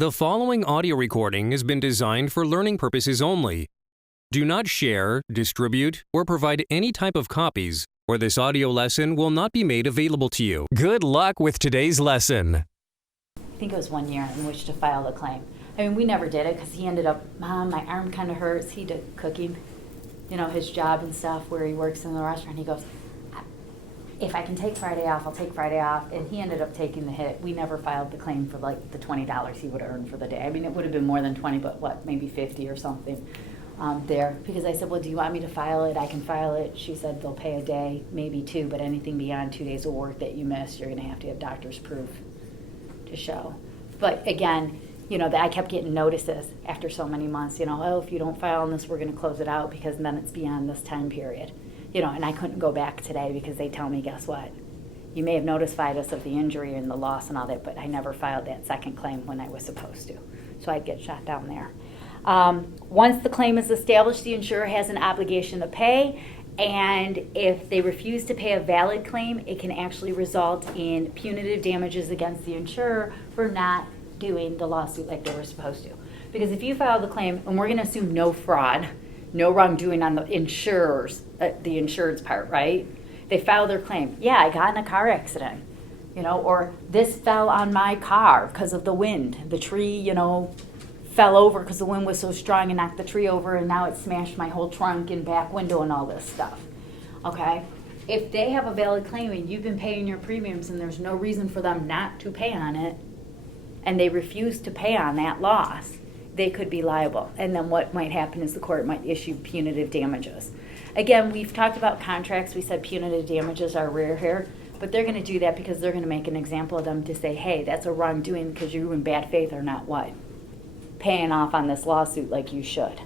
The following audio recording has been designed for learning purposes only. Do not share, distribute, or provide any type of copies, or this audio lesson will not be made available to you. Good luck with today's lesson. I think it was 1 year in which to file the claim. I mean, we never did it because he ended up, Mom, my arm kind of hurts. He did cooking, his job and stuff where he works in the restaurant. He goes, if I can take Friday off, I'll take Friday off. And he ended up taking the hit. We never filed the claim for like the $20 he would earn for the day. I mean, it would have been more than 20, but maybe 50 or something there. Because I said, well, do you want me to file it? I can file it. She said they'll pay a day, maybe 2, but anything beyond 2 days of work that you miss, you're going to have doctor's proof to show. But again, I kept getting notices after so many months, if you don't file on this, we're going to close it out because then it's beyond this time period. And I couldn't go back today because they tell me, guess what? You may have notified us of the injury and the loss and all that, but I never filed that second claim when I was supposed to. So I'd get shot down there. Once the claim is established, the insurer has an obligation to pay. And if they refuse to pay a valid claim, it can actually result in punitive damages against the insurer for not doing the lawsuit like they were supposed to. Because if you file the claim, and we're going to assume no fraud, no wrongdoing on the insured's part, right? They file their claim. Yeah, I got in a car accident, or this fell on my car because of the wind. The tree, fell over because the wind was so strong and knocked the tree over, and now it smashed my whole trunk and back window and all this stuff. Okay? If they have a valid claim and you've been paying your premiums and there's no reason for them not to pay on it, and they refuse to pay on that loss, they could be liable. And then what might happen is the court might issue punitive damages. Again, we've talked about contracts. We said punitive damages are rare here, but they're going to do that because they're going to make an example of them to say, hey, that's a wrongdoing because you in bad faith are not what? Paying off on this lawsuit like you should,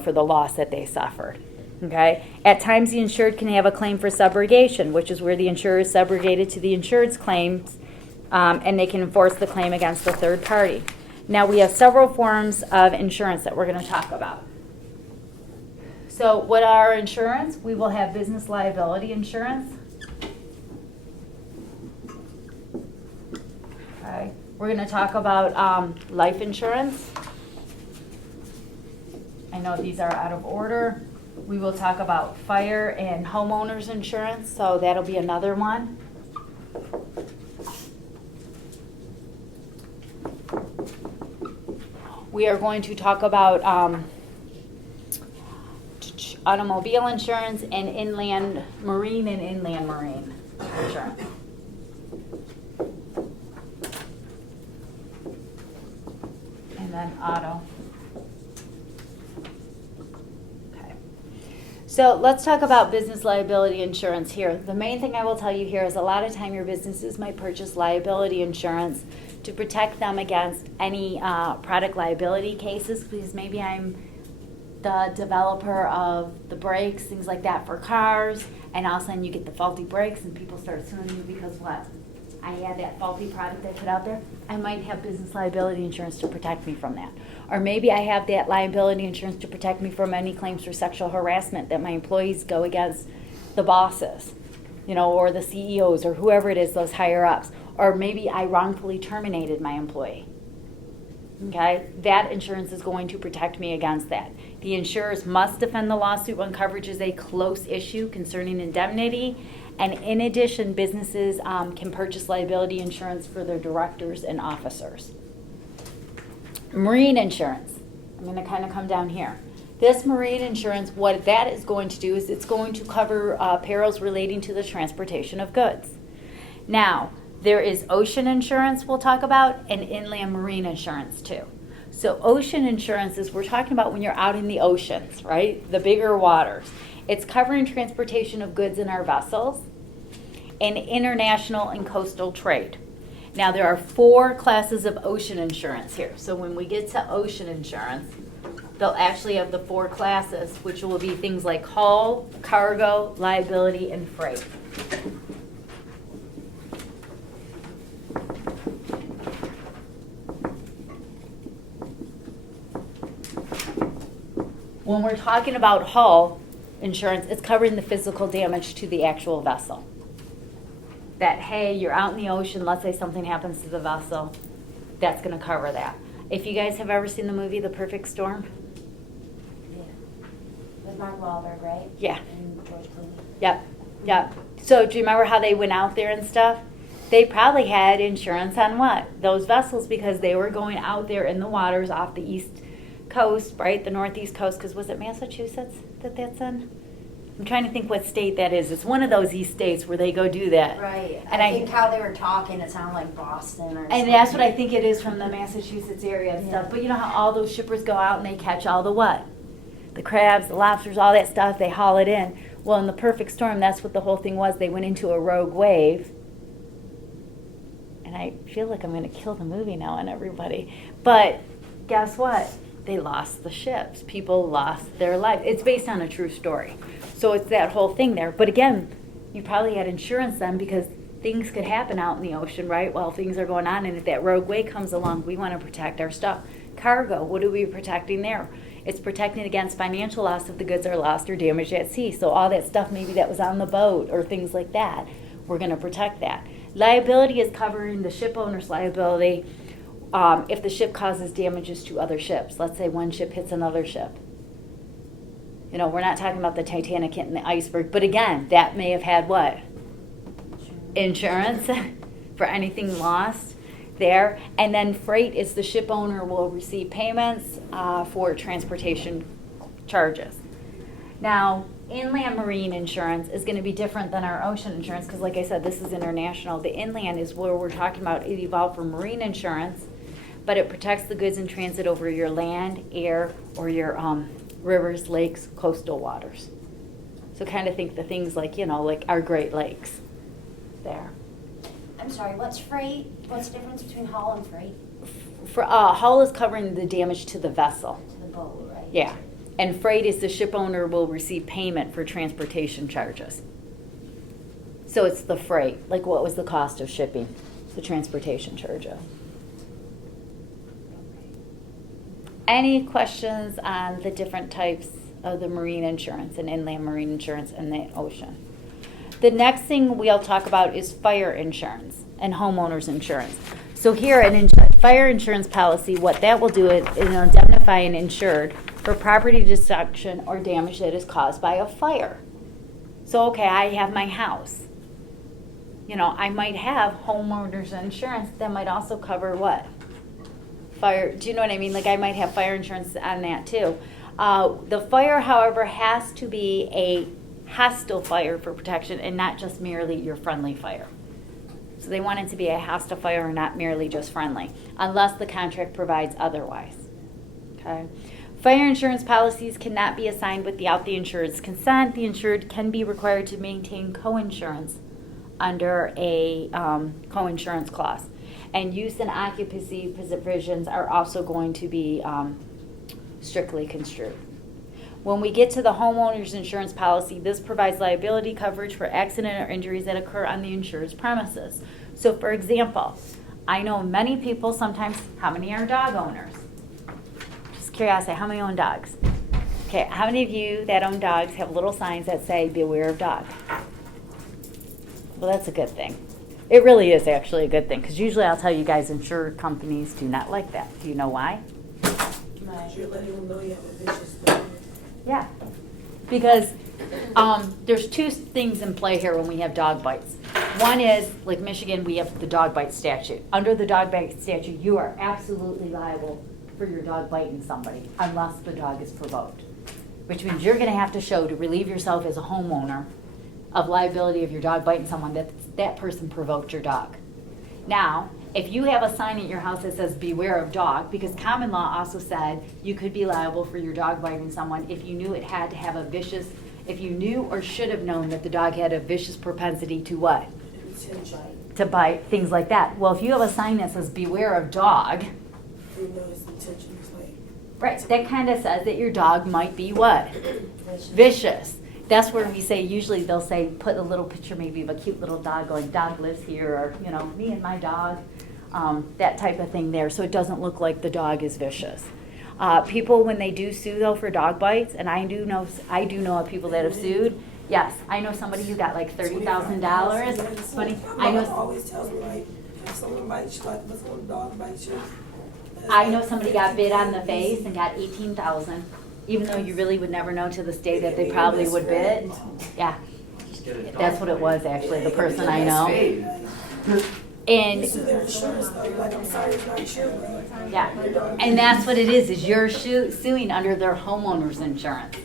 for the loss that they suffered. Okay? At times, the insured can have a claim for subrogation, which is where the insurer is subrogated to the insured's claims, and they can enforce the claim against the third party. Now, we have several forms of insurance that we're going to talk about. So what are our insurance? We will have business liability insurance. Okay. We're going to talk about life insurance. I know these are out of order. We will talk about fire and homeowners insurance, so that'll be another one. We are going to talk about automobile insurance and marine insurance. And then auto. Okay. So let's talk about business liability insurance here. The main thing I will tell you here is a lot of time your businesses might purchase liability insurance to protect them against any product liability cases, because maybe I'm the developer of the brakes, things like that for cars, and all of a sudden you get the faulty brakes and people start suing you because what? I had that faulty product I put out there. I might have business liability insurance to protect me from that. Or maybe I have that liability insurance to protect me from any claims for sexual harassment that my employees go against the bosses, or the CEOs or whoever it is, those higher ups. Or maybe I wrongfully terminated my employee. Okay? That insurance is going to protect me against that. The insurers must defend the lawsuit when coverage is a close issue concerning indemnity. And in addition, businesses can purchase liability insurance for their directors and officers. Marine insurance. I'm going to kind of come down here. This marine insurance, what that is going to do is it's going to cover perils relating to the transportation of goods. Now, there is ocean insurance we'll talk about, and inland marine insurance too. So ocean insurance is we're talking about when you're out in the oceans, right? The bigger waters. It's covering transportation of goods in our vessels and international and coastal trade. Now there are 4 classes of ocean insurance here. So when we get to ocean insurance, they'll actually have the 4 classes, which will be things like hull, cargo, liability, and freight. When we're talking about hull insurance, it's covering the physical damage to the actual vessel. That, hey, you're out in the ocean, let's say something happens to the vessel, that's going to cover that. If you guys have ever seen the movie The Perfect Storm, Yeah. With Mark Wahlberg, right? Yeah. And George Clooney. Yep. So do you remember how they went out there and stuff? They probably had insurance on what? Those vessels, because they were going out there in the waters off the east coast, right? The northeast coast, because was it Massachusetts that's in? I'm trying to think what state that is. It's one of those east states where they go do that. Right. And I think how they were talking, it sounded like Boston or something. And that's what I think it is from the Massachusetts area and stuff. Yeah. But you know how all those shippers go out and they catch all the what? The crabs, the lobsters, all that stuff, they haul it in. Well, in the Perfect Storm, that's what the whole thing was. They went into a rogue wave. And I feel like I'm going to kill the movie now on everybody. But guess what? They lost the ships. People lost their life. It's based on a true story. So it's that whole thing there. But again, you probably had insurance then because things could happen out in the ocean, right? While things are going on. And if that rogue wave comes along, we want to protect our stuff. Cargo, what are we protecting there? It's protecting against financial loss if the goods are lost or damaged at sea. So all that stuff maybe that was on the boat or things like that, we're going to protect that. Liability is covering the ship owner's liability if the ship causes damages to other ships. Let's say one ship hits another ship. You know, we're not talking about the Titanic hitting the iceberg, but again, that may have had what? Insurance for anything lost there. And then freight is the ship owner will receive payments for transportation charges. Now, inland marine insurance is going to be different than our ocean insurance because, like I said, this is international. The inland is where we're talking about. It evolved from marine insurance, but it protects the goods in transit over your land, air, or your rivers, lakes, coastal waters. So kind of think the things like, you know, like our Great Lakes there. I'm sorry, what's freight? What's the difference between hull and freight? For, hull is covering the damage to the vessel. To the boat, right? Yeah. And freight is the ship owner will receive payment for transportation charges. So it's the freight. Like what was the cost of shipping? The transportation charges. Any questions on the different types of the marine insurance and inland marine insurance in the ocean? The next thing we'll talk about is fire insurance and homeowners insurance. So here, fire insurance policy, what that will do is it'll indemnify an insured for property destruction or damage that is caused by a fire. So, okay, I have my house. You know, I might have homeowners insurance that might also cover what? Fire. Do you know what I mean? Like I might have fire insurance on that too. The fire, however, has to be a hostile fire for protection and not just merely your friendly fire. So they want it to be a hostile fire and not merely just friendly, unless the contract provides otherwise. Okay. Fire insurance policies cannot be assigned without the insured's consent. The insured can be required to maintain co-insurance under a co-insurance clause. And use and occupancy provisions are also going to be strictly construed. When we get to the homeowner's insurance policy, this provides liability coverage for accident or injuries that occur on the insured's premises. So for example, I know many people sometimes, how many are dog owners? Just curiosity, how many own dogs? Okay, how many of you that own dogs have little signs that say, beware of dog? Well, that's a good thing. It really is actually a good thing, because usually I'll tell you guys insurance companies do not like that. Do you know why? You're letting them know you have a vicious dog. Yeah, because there's two things in play here when we have dog bites. One is, like Michigan, we have the dog bite statute. Under the dog bite statute, you are absolutely liable for your dog biting somebody unless the dog is provoked, which means you're going to have to show to relieve yourself as a homeowner of liability of your dog biting someone that person provoked your dog. Now, if you have a sign at your house that says beware of dog, because common law also said you could be liable for your dog biting someone if you knew it had to have a vicious, if you knew or should have known that the dog had a vicious propensity to what? To bite, things like that. Well, if you have a sign that says beware of dog, You know his intention is like. right, that kind of says that your dog might be what? Vicious. That's where we say, usually they'll say, put a little picture maybe of a cute little dog going, dog lives here, or, you know, me and my dog, that type of thing there, so it doesn't look like the dog is vicious. People, when they do sue, though, for dog bites, and I do know of people that have sued, yes, I know somebody who got like $30,000. Funny, My I mom know, always tells me, like, If someone bites you, like if someone dog bites you. I know somebody got bit on the face and got 18,000, even though you really would never know to this day that they probably would bit. Yeah, that's what it was actually, the person I know. And It's their insurance though. You're like, I'm sorry, it's not insured, bro. yeah, and that's what it is you're suing under their homeowner's insurance.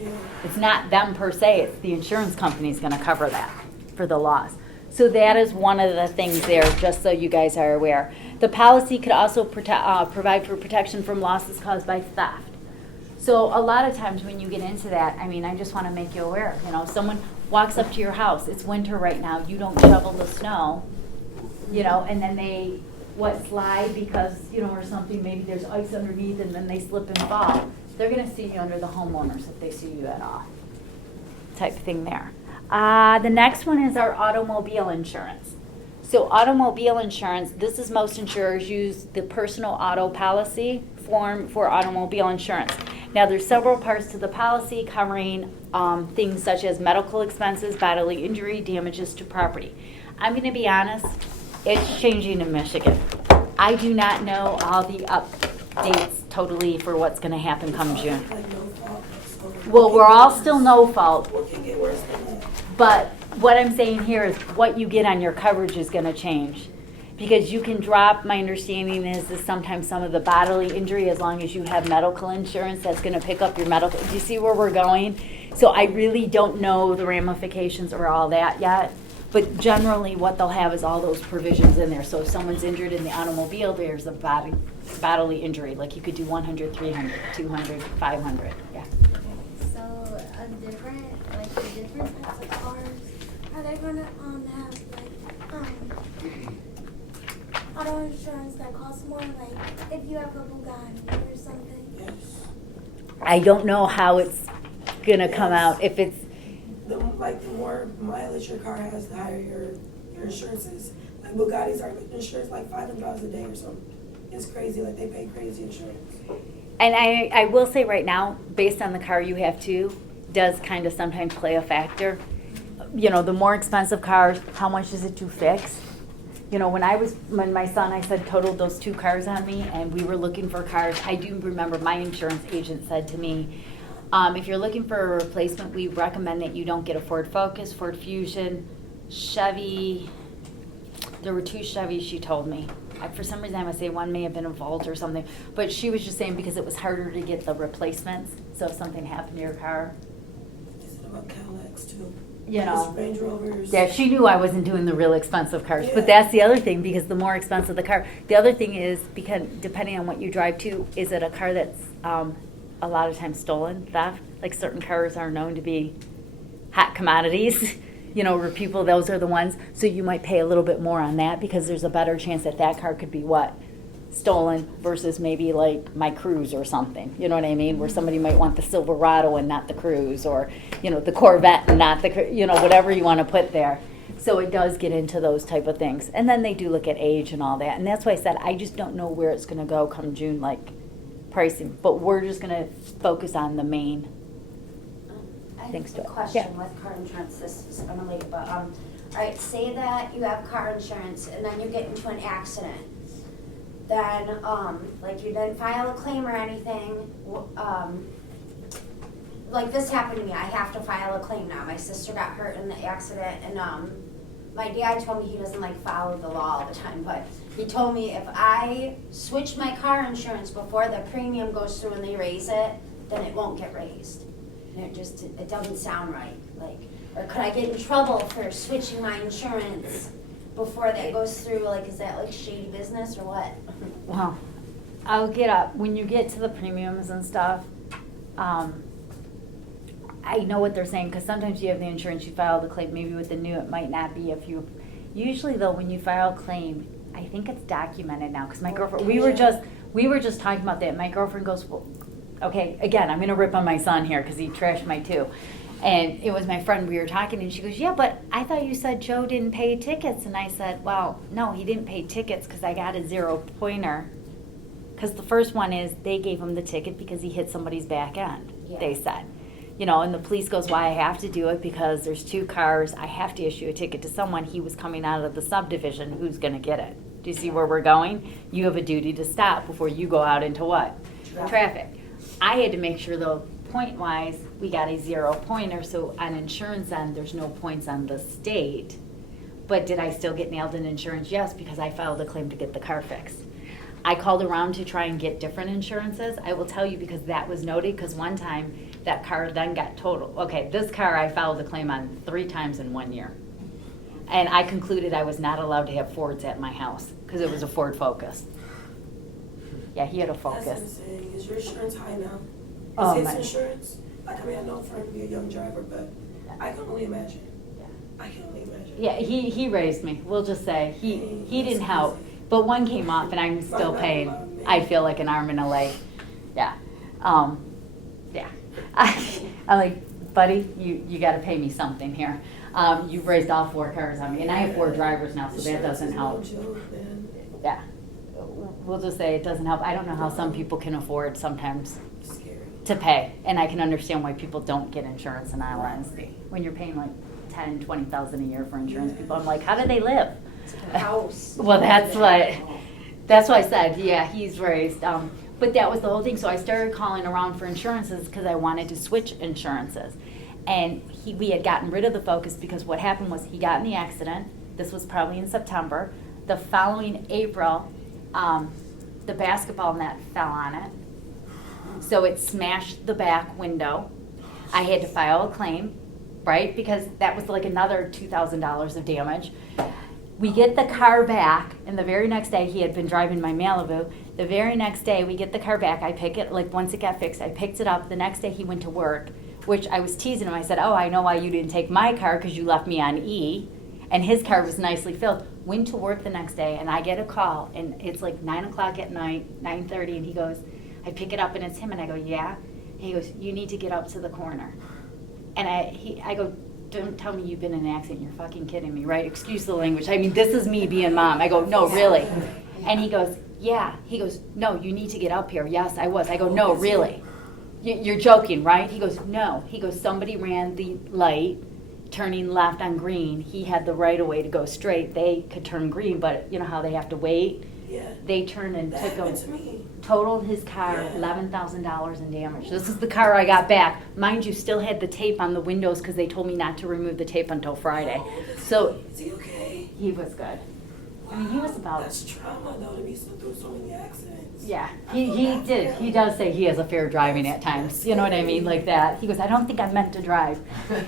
It's not them per se, it's the insurance company's gonna cover that for the loss. So that is one of the things there, just so you guys are aware. The policy could also provide for protection from losses caused by theft. So a lot of times when you get into that, I mean, I just wanna make you aware, you know, someone walks up to your house, it's winter right now, you don't shovel the snow, you know, and then they, slide because, you know, or something, maybe there's ice underneath and then they slip and fall. They're gonna sue you under the homeowners if they sue you at all. Type thing there. The next one is our automobile insurance. So automobile insurance, this is most insurers use the personal auto policy form for automobile insurance. Now there's several parts to the policy covering things such as medical expenses, bodily injury, damages to property. I'm gonna be honest, it's changing in Michigan. I do not know all the updates totally for what's gonna happen come June. Like no fault. So Well, we're all still no fault, what can get worse than that? but what I'm saying here is what you get on your coverage is gonna change. Because you can drop, my understanding is sometimes some of the bodily injury, as long as you have medical insurance, that's gonna pick up your medical, do you see where we're going? So I really don't know the ramifications or all that yet. But generally, what they'll have is all those provisions in there. So if someone's injured in the automobile, there's a bodily injury. Like you could do 100, 300, 200, 500, yeah. So, the different types of cars, are they gonna, have, auto insurance that costs more, like, if you have a Bugatti or something? Yes. I don't know how it's gonna come out. If it's, The more mileage your car has, the higher your insurance is. Like Bugattis are insurance like $500 a day or something. It's crazy. Like they pay crazy insurance. and I will say right now, based on the car you have too, does kind of sometimes play a factor. You know, the more expensive cars, how much is it to fix? You know, when my son, I said, totaled those 2 cars on me, and we were looking for cars, I do remember my insurance agent said to me, if you're looking for a replacement, we recommend that you don't get a Ford Focus, Ford Fusion, Chevy. There were 2 Chevys, she told me. For some reason, I would say one may have been a Volt or something. But she was just saying because it was harder to get the replacements. So if something happened to your car, Is it about Cadillacs too? you know. Range Rovers. Yeah, she knew I wasn't doing the real expensive cars. Yeah. But that's the other thing, because the more expensive the car. The other thing is, because depending on what you drive to, is it a car that's a lot of times stolen, theft? Like certain cars are known to be hot commodities, you know, where people, those are the ones. So you might pay a little bit more on that because there's a better chance that that car could be what? Stolen versus maybe like my Cruze or something. You know what I mean? Where somebody might want the Silverado and not the Cruze, or, you know, the Corvette and not the, you know, whatever you want to put there. So it does get into those type of things. And then they do look at age and all that. And that's why I said I just don't know where it's going to go come June, like pricing. But we're just going to focus on the main. I Thanks have to a it. question Yeah. with car insurance, this is unrelated, but, all right, say that you have car insurance and then you get into an accident. Then, like you didn't file a claim or anything, like this happened to me, I have to file a claim now. My sister got hurt in the accident and, my dad told me he doesn't like follow the law all the time, but he told me if I switch my car insurance before the premium goes through and they raise it, then it won't get raised. And it doesn't sound right, like, or could I get in trouble for switching my insurance before that goes through, like, is that like shady business or what? Well, I'll get up. When you get to the premiums and stuff, I know what they're saying, because sometimes you have the insurance, you file the claim, maybe with the new, it might not be if you, usually though, when you file a claim, I think it's documented now, because my girlfriend, we were just talking about that, my girlfriend goes, well, okay, again, I'm gonna rip on my son here, because he trashed my 2. And it was my friend, we were talking, and she goes, yeah, but I thought you said Joe didn't pay tickets. And I said, well, no, he didn't pay tickets because I got a 0-pointer. Because the first one is, they gave him the ticket because he hit somebody's back end, Yeah. they said. You know, and the police goes, why I have to do it, because there's 2 cars, I have to issue a ticket to someone, he was coming out of the subdivision, who's gonna get it? Do you see where we're going? You have a duty to stop before you go out into what? Traffic. I had to make sure though, point-wise, we got a 0 pointer, so on insurance end, there's no points on the state. But did I still get nailed in insurance? Yes, because I filed a claim to get the car fixed. I called around to try and get different insurances. I will tell you because that was noted, because one time that car then got totaled. Okay, this car I filed a claim on 3 times in 1 year. And I concluded I was not allowed to have Fords at my house because it was a Ford Focus. Yeah, he had a That's what I'm Focus. saying. Is your insurance high now? Oh, Is my- his insurance? Like, I mean, I know for him to be a young driver, but I can only imagine. I can only imagine. Yeah, he raised me. We'll just say he didn't help. But one came off and I'm still paying. I feel like an arm and a leg. Yeah. Yeah. I'm like, buddy, you got to pay me something here. You've raised all 4 cars on me, and I have 4 drivers now, so that doesn't help. Yeah. We'll just say it doesn't help. I don't know how some people can afford sometimes to pay, and I can understand why people don't get insurance in all honesty. When you're paying like 10, 20,000 a year for insurance people, I'm like, how do they live? A house. Well, that's what I said. Yeah, he's raised. But that was the whole thing. So I started calling around for insurances because I wanted to switch insurances. And we had gotten rid of the Focus because what happened was he got in the accident. This was probably in September. The following April, the basketball net fell on it. So it smashed the back window. I had to file a claim, right? Because that was like another $2,000 of damage. We get the car back, and the very next day, he had been driving my Malibu. The very next day, we get the car back. I pick it, like once it got fixed, I picked it up. The next day, he went to work, which I was teasing him. I said, oh, I know why you didn't take my car because you left me on E. And his car was nicely filled. Went to work the next day, and I get a call, and it's like 9 o'clock at night, 9:30, and he goes, I pick it up, and it's him, and I go, yeah? And he goes, you need to get up to the corner. And I go, don't tell me you've been in an accident. You're fucking kidding me, right? Excuse the language. I mean, this is me being mom. I go, no, really? And he goes, yeah. He goes, no, you need to get up here. Yes, I was. I go, no, really? You're joking, right? He goes, no. He goes, somebody ran the light turning left on green. He had the right of way to go straight. They could turn green, but you know how they have to wait? Yeah. They turned and That took happened to him. me. Totaled his car, Yeah. $11,000 in damage. This is the car I got back. Mind you, still had the tape on the windows because they told me not to remove the tape until Friday. So Is he okay? he was good. I mean, he was about, That's trauma though, to be through so many accidents. yeah, he did. He does say he has a fear driving at times. You know what I mean? Like that. He goes, I don't think I'm meant to drive.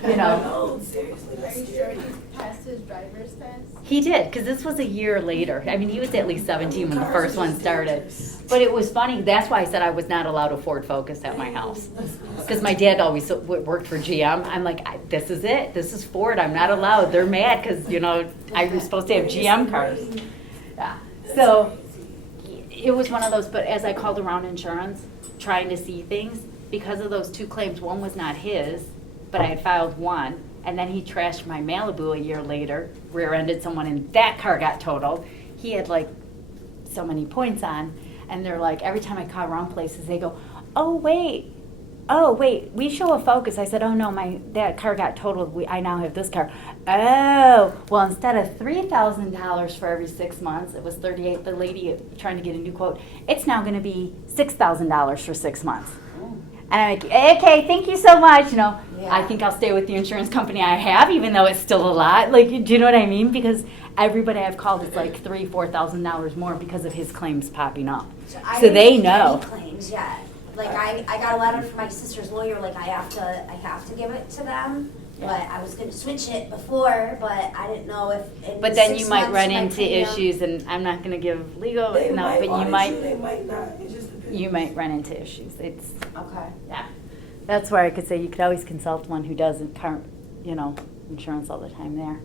You know? No, seriously, Are that's you sure scary. he passed his driver's test? He did, because this was a year later. I mean, he was at least 17 when the first one started. But it was funny. That's why I said I was not allowed a Ford Focus at my house. Because my dad always worked for GM. I'm like, this is it. This is Ford. I'm not allowed. They're mad because, you know, I was supposed to have GM cars. Yeah. So it was one of those, but as I called around insurance, trying to see things, because of those 2 claims, one was not his, but I had filed one. And then he trashed my Malibu a year later, rear-ended someone, and that car got totaled. He had like so many points on, and they're like, every time I call around places, they go, oh wait, we show a Focus. I said, oh no, that car got totaled. I now have this car. Oh, well, instead of $3,000 for every 6 months, it was $38,000. The lady trying to get a new quote. It's now going to be $6,000 for 6 months. And I'm like, okay, thank you so much. You know, Yeah. I think I'll stay with the insurance company I have, even though it's still a lot. Like, do you know what I mean? Because everybody I've called is like $3,000-$4,000 more because of his claims popping up. I So they didn't get know. any claims yet. Like I got a letter from my sister's lawyer. Like I have to give it to them. Yeah. But I was gonna switch it before, but I didn't know if. In But then 6 you might months run my into premium- issues, and I'm not going to give legal, They no, might but you audit might, they might not. It just depends. you might run into issues. It's, Okay. yeah. That's where I could say you could always consult one who doesn't current, you know, insurance all the time there.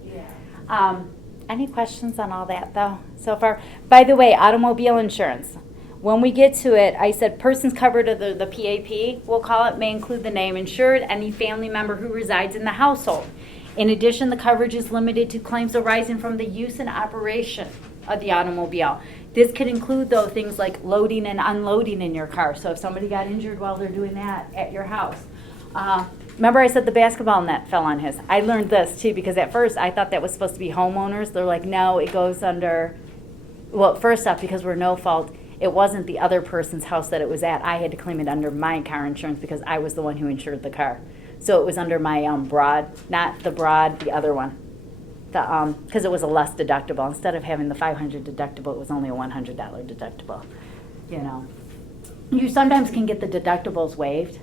Yeah. Any questions on all that though so far? By the way, automobile insurance. When we get to it, I said persons covered under the PAP, we'll call it, may include the name insured, any family member who resides in the household. In addition, the coverage is limited to claims arising from the use and operation of the automobile. This could include, though, things like loading and unloading in your car. So if somebody got injured while they're doing that at your house. Remember I said the basketball net fell on his. I learned this, too, because at first I thought that was supposed to be homeowners. They're like, no, it goes under Well, first off, because we're no fault, it wasn't the other person's house that it was at. I had to claim it under my car insurance because I was the one who insured the car. So it was under my Broad, not the Broad, the other one. Because it was a less deductible. Instead of having the $500 deductible, it was only a $100 deductible. You know, you sometimes can get the deductibles waived,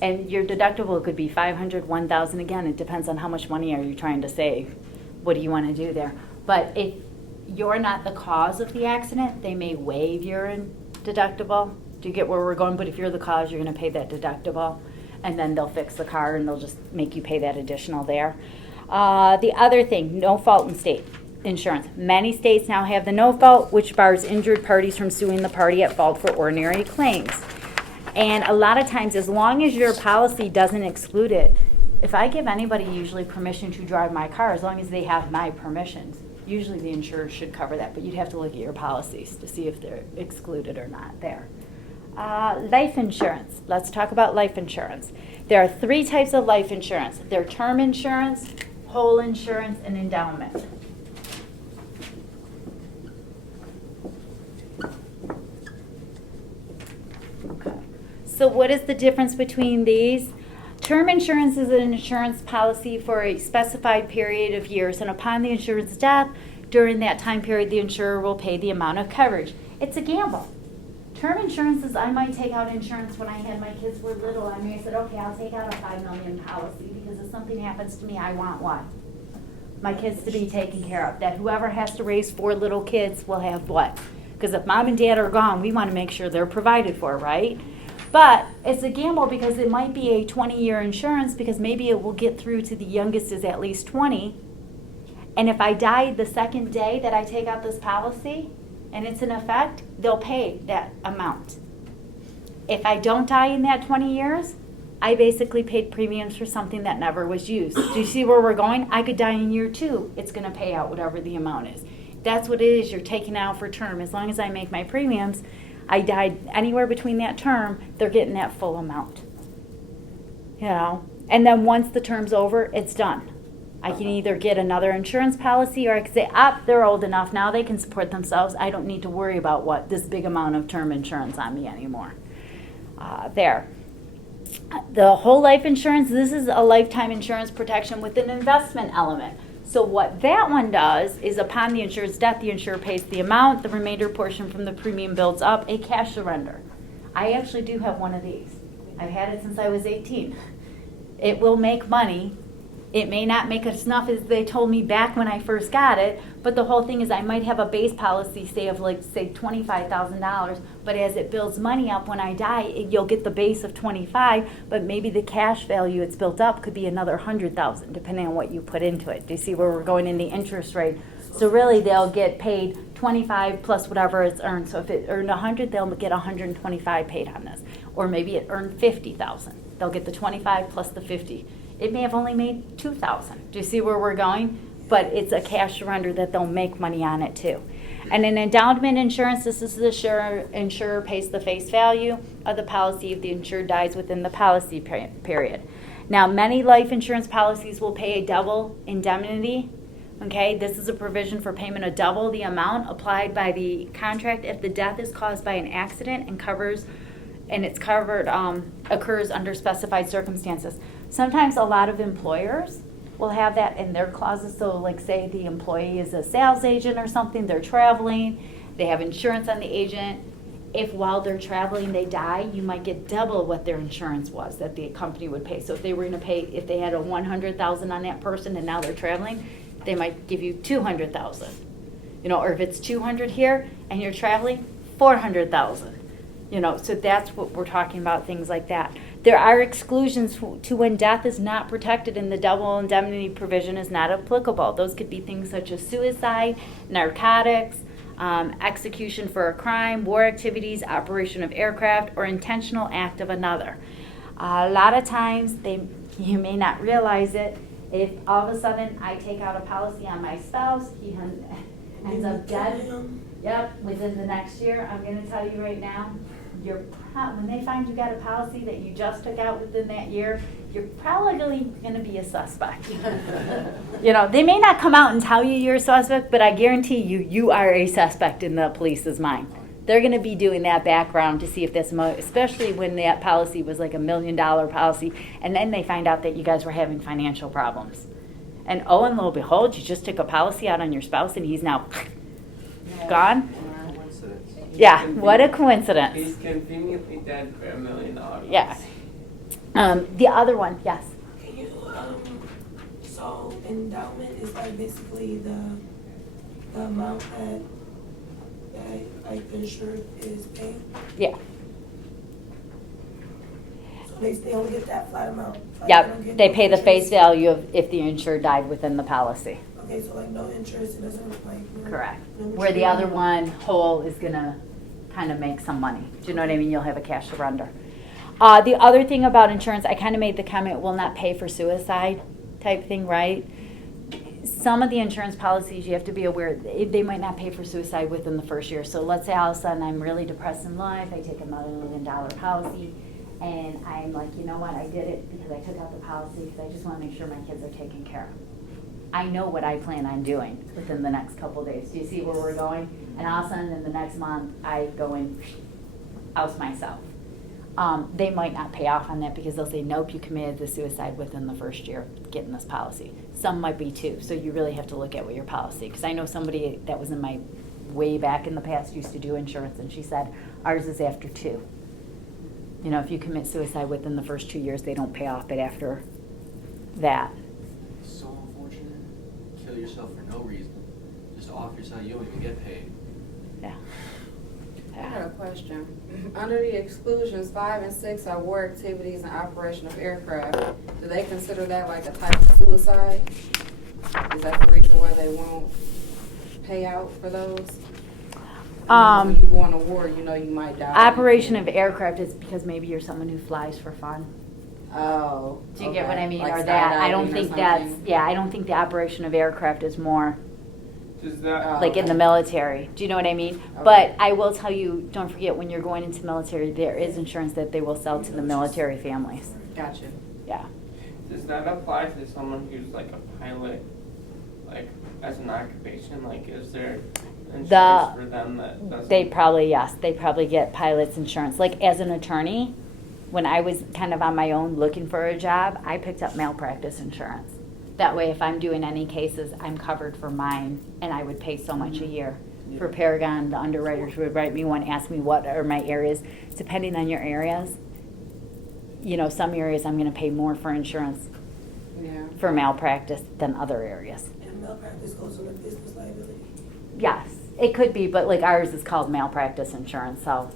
and your deductible could be $500, $1,000. Again, it depends on how much money are you trying to save. What do you want to do there? But if you're not the cause of the accident, they may waive your deductible. Do you get where we're going? But if you're the cause, you're going to pay that deductible, and then they'll fix the car and they'll just make you pay that additional there. The other thing, no fault in state insurance. Many states now have the no fault, which bars injured parties from suing the party at fault for ordinary claims. And a lot of times, as long as your policy doesn't exclude it, if I give anybody usually permission to drive my car, as long as they have my permissions, usually the insurer should cover that, but you'd have to look at your policies to see if they're excluded or not there. Life insurance. Let's talk about life insurance. There are 3 types of life insurance. They're term insurance, whole insurance, and endowment. Okay. So what is the difference between these? Term insurance is an insurance policy for a specified period of years, and upon the insurer's death, during that time period, the insurer will pay the amount of coverage. It's a gamble. Term insurance is, I might take out insurance when I had my kids were little. I may have said, okay, I'll take out a $5 million policy because if something happens to me, I want what? My kids to be taken care of. That whoever has to raise 4 little kids will have what? Because if mom and dad are gone, we want to make sure they're provided for, right? But it's a gamble because it might be a 20-year insurance because maybe it will get through to the youngest is at least 20. And if I die the second day that I take out this policy and it's in effect, they'll pay that amount. If I don't die in that 20 years, I basically paid premiums for something that never was used. Do you see where we're going? I could die in year 2. It's going to pay out whatever the amount is. That's what it is you're taking out for term. As long as I make my premiums, I died anywhere between that term, they're getting that full amount. You know? And then once the term's over, it's done. I can either get another insurance policy or I can say, they're old enough now, they can support themselves. I don't need to worry about this big amount of term insurance on me anymore. There. The whole life insurance, this is a lifetime insurance protection with an investment element. So what that one does is upon the insurer's death, the insurer pays the amount, the remainder portion from the premium builds up, a cash surrender. I actually do have one of these. I've had it since I was 18. It will make money. It may not make enough as they told me back when I first got it, but the whole thing is I might have a base policy, say $25,000, but as it builds money up when I die, you'll get the base of 25, but maybe the cash value it's built up could be another 100,000, depending on what you put into it. Do you see where we're going in the interest rate? So really they'll get paid 25 plus whatever it's earned. So if it earned 100, they'll get 125 paid on this. Or maybe it earned 50,000. They'll get the 25 plus the 50. It may have only made 2,000. Do you see where we're going? But it's a cash surrender that they'll make money on it too. And in endowment insurance, this is the insurer pays the face value of the policy if the insured dies within the policy period. Now, many life insurance policies will pay a double indemnity. Okay, this is a provision for payment of double the amount applied by the contract if the death is caused by an accident and occurs under specified circumstances. Sometimes a lot of employers will have that in their clauses. So like say the employee is a sales agent or something, they're traveling, they have insurance on the agent. If while they're traveling they die, you might get double what their insurance was that the company would pay. So if they were going to pay, if they had a $100,000 on that person and now they're traveling, they might give you $200,000. You know, or if it's $200 here and you're traveling, $400,000. You know, so that's what we're talking about, things like that. There are exclusions to when death is not protected and the double indemnity provision is not applicable. Those could be things such as suicide, narcotics, execution for a crime, war activities, operation of aircraft, or intentional act of another. A lot of times, you may not realize it, if all of a sudden I take out a policy on my spouse, he ends up dead. Yep, within the next year, I'm going to tell you right now, when they find you got a policy that you just took out within that year, you're probably going to be a suspect. You know, they may not come out and tell you you're a suspect, but I guarantee you are a suspect in the police's mind. They're going to be doing that background to see if this, especially when that policy was like $1 million policy, and then they find out that you guys were having financial problems. And oh, and lo and behold, you just took a policy out on your spouse, and he's now gone. Coincidence. Yeah, what a coincidence. He's conveniently dead for $1 million. Yeah. The other one, yes. Can you, so endowment is like basically the amount that like the insured is paying? Yeah. So they only get that flat amount? Like Yep. don't They get pay no the face interest? value of if the insured died within the policy. Okay, so like no interest, it doesn't look like. No, Correct. no Where the maturity. other one, whole, is gonna kind of make some money. Do you know what I mean? You'll have a cash surrender. The other thing about insurance, I kind of made the comment, will not pay for suicide type thing, right? Some of the insurance policies, you have to be aware, they might not pay for suicide within the first year. So let's say all of a sudden I'm really depressed in life, I take a $1 million policy, and I'm like, you know what, I did it because I took out the policy because I just want to make sure my kids are taken care of. I know what I plan on doing within the next couple days. Do you see where we're going? And all of a sudden, in the next month, I go and oust myself. They might not pay off on that because they'll say, nope, you committed the suicide within the first year of getting this policy. Some might be two, so you really have to look at what your policy. Because I know somebody that was in my way back in the past used to do insurance, and she said ours is after 2. You know, if you commit suicide within the first 2 years, they don't pay off, but after that. So unfortunate. Kill yourself for no reason. Just off yourself, you don't even get paid. Yeah. I got a question. Under the exclusions, 5 and 6 are war activities and operation of aircraft. Do they consider that like a type of suicide? Is that the reason why they won't pay out for those? When you go on a war, you know you might die. Operation of aircraft is because maybe you're someone who flies for fun. Oh. Do you get what I mean? Like Or that, I don't skydiving or think that's, something? yeah, I don't think the operation of aircraft is more Does that, like in the military. Do you know what I mean? Okay. But I will tell you, don't forget, when you're going into military, there is insurance that they will sell to the military families. Gotcha. Yeah. does that apply to someone who's like a pilot, like as an occupation? Like, is there insurance for them that doesn't? They probably, yes, they probably get pilot's insurance. Like as an attorney, when I was kind of on my own looking for a job, I picked up malpractice insurance. That way, if I'm doing any cases, I'm covered for mine, and I would pay so much a year. For Paragon, the underwriters would write me one, ask me what are my areas. Depending on your areas, you know, some areas I'm gonna pay more for insurance Yeah. for malpractice than other areas. And malpractice goes under business liability. Yes, it could be, but like ours is called malpractice insurance, so,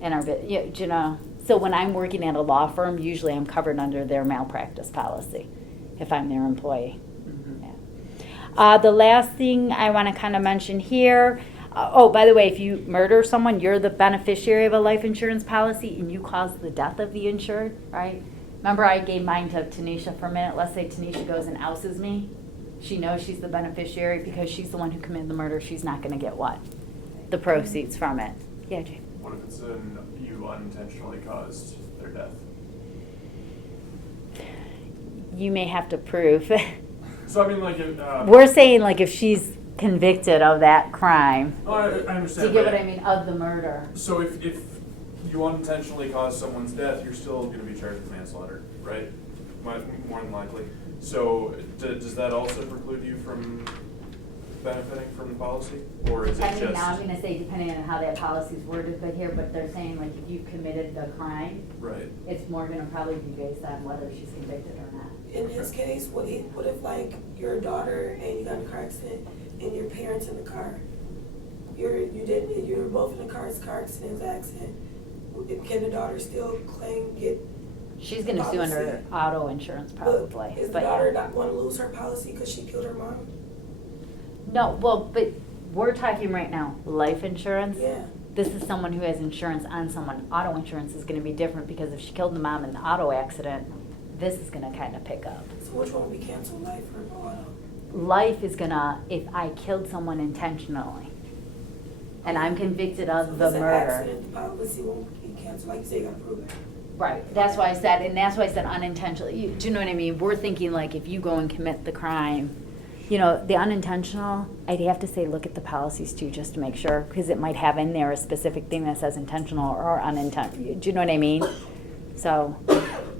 in our, you know, so when I'm working at a law firm, usually I'm covered under their malpractice policy, if I'm their employee. Yeah. The last thing I want to kind of mention here, oh, by the way, if you murder someone, you're the beneficiary of a life insurance policy and you cause the death of the insured, right? Remember I gave mine to Tanisha for a minute. Let's say Tanisha goes and ousts me. She knows she's the beneficiary because she's the one who committed the murder. She's not going to get what? The proceeds from it. Yeah, Jay. What if it's you unintentionally caused their death? You may have to prove. So I mean, like, We're saying like if she's convicted of that crime. oh, I Do understand. you get but- what I mean? Of the murder. So if you unintentionally cause someone's death, you're still going to be charged with manslaughter, right? More than likely. So does that also preclude you from benefiting from the policy, or is it Depending, just now I'm gonna say depending on how that policy's worded, but here, but they're saying like if you committed the crime, right? it's more gonna probably be based on whether she's convicted or not. In his case, what if like your daughter and you got in a car accident and your parents in the car? You're both in a car accident. Can the daughter still get? She's gonna sue under auto insurance probably, Is the but daughter yeah. not want to lose her policy because she killed her mom? No, well, but we're talking right now, life insurance. Yeah. This is someone who has insurance on someone. Auto insurance is gonna be different because if she killed the mom in an auto accident, this is gonna kind of pick up. So which one will be canceled, life or auto? Life is gonna, if I killed someone intentionally, and I'm convicted of the If it's an murder. accident, the policy won't be canceled, like you say, you gotta prove it. Right, that's why I said unintentionally. Do you know what I mean? We're thinking like if you go and commit the crime, you know, the unintentional, I'd have to say look at the policies too, just to make sure, because it might have in there a specific thing that says intentional or unintentional. Do you know what I mean? So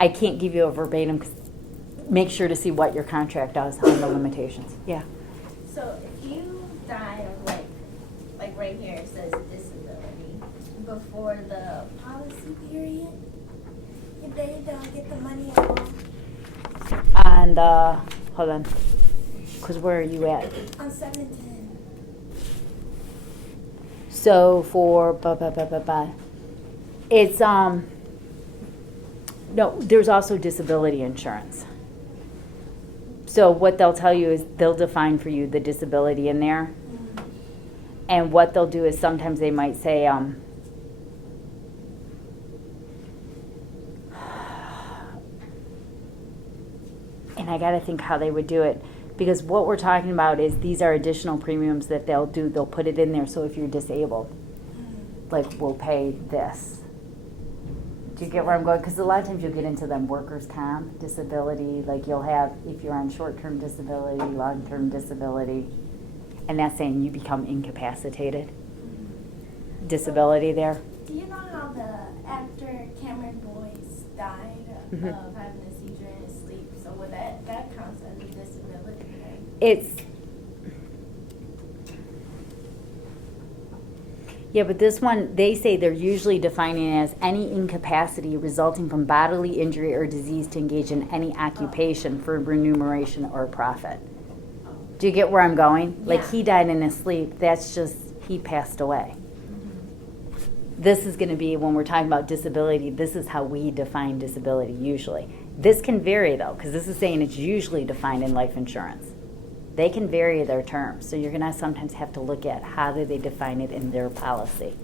I can't give you a verbatim, 'cause make sure to see what your contract does on the limitations. Yeah. So if you die of like right here it says disability, before the policy period, if they don't get the money at all And, hold on, because where are you at? on 710. So for, it's, no, there's also disability insurance. So what they'll tell you is they'll define for you the disability in there. And what they'll do is sometimes they might say, and I gotta think how they would do it, because what we're talking about is these are additional premiums that they'll do. They'll put it in there, so if you're disabled, like we'll pay this. Do you get where I'm going? Because a lot of times you'll get into them workers' comp, disability, like you'll have, if you're on short-term disability, long-term disability, and that's saying you become incapacitated. Disability there. Do you know how the actor Cameron Boyce died of having a seizure in his sleep? So would that counts as a disability, right? It's, yeah, but this one, they say they're usually defining it as any incapacity resulting from bodily injury or disease to engage in any occupation for remuneration or profit. Do you get where I'm going? Like Yeah. he died in his sleep, that's just, he passed away. This is gonna be, when we're talking about disability, this is how we define disability usually. This can vary though, because this is saying it's usually defined in life insurance. They can vary their terms, so you're gonna sometimes have to look at how do they define it in their policy.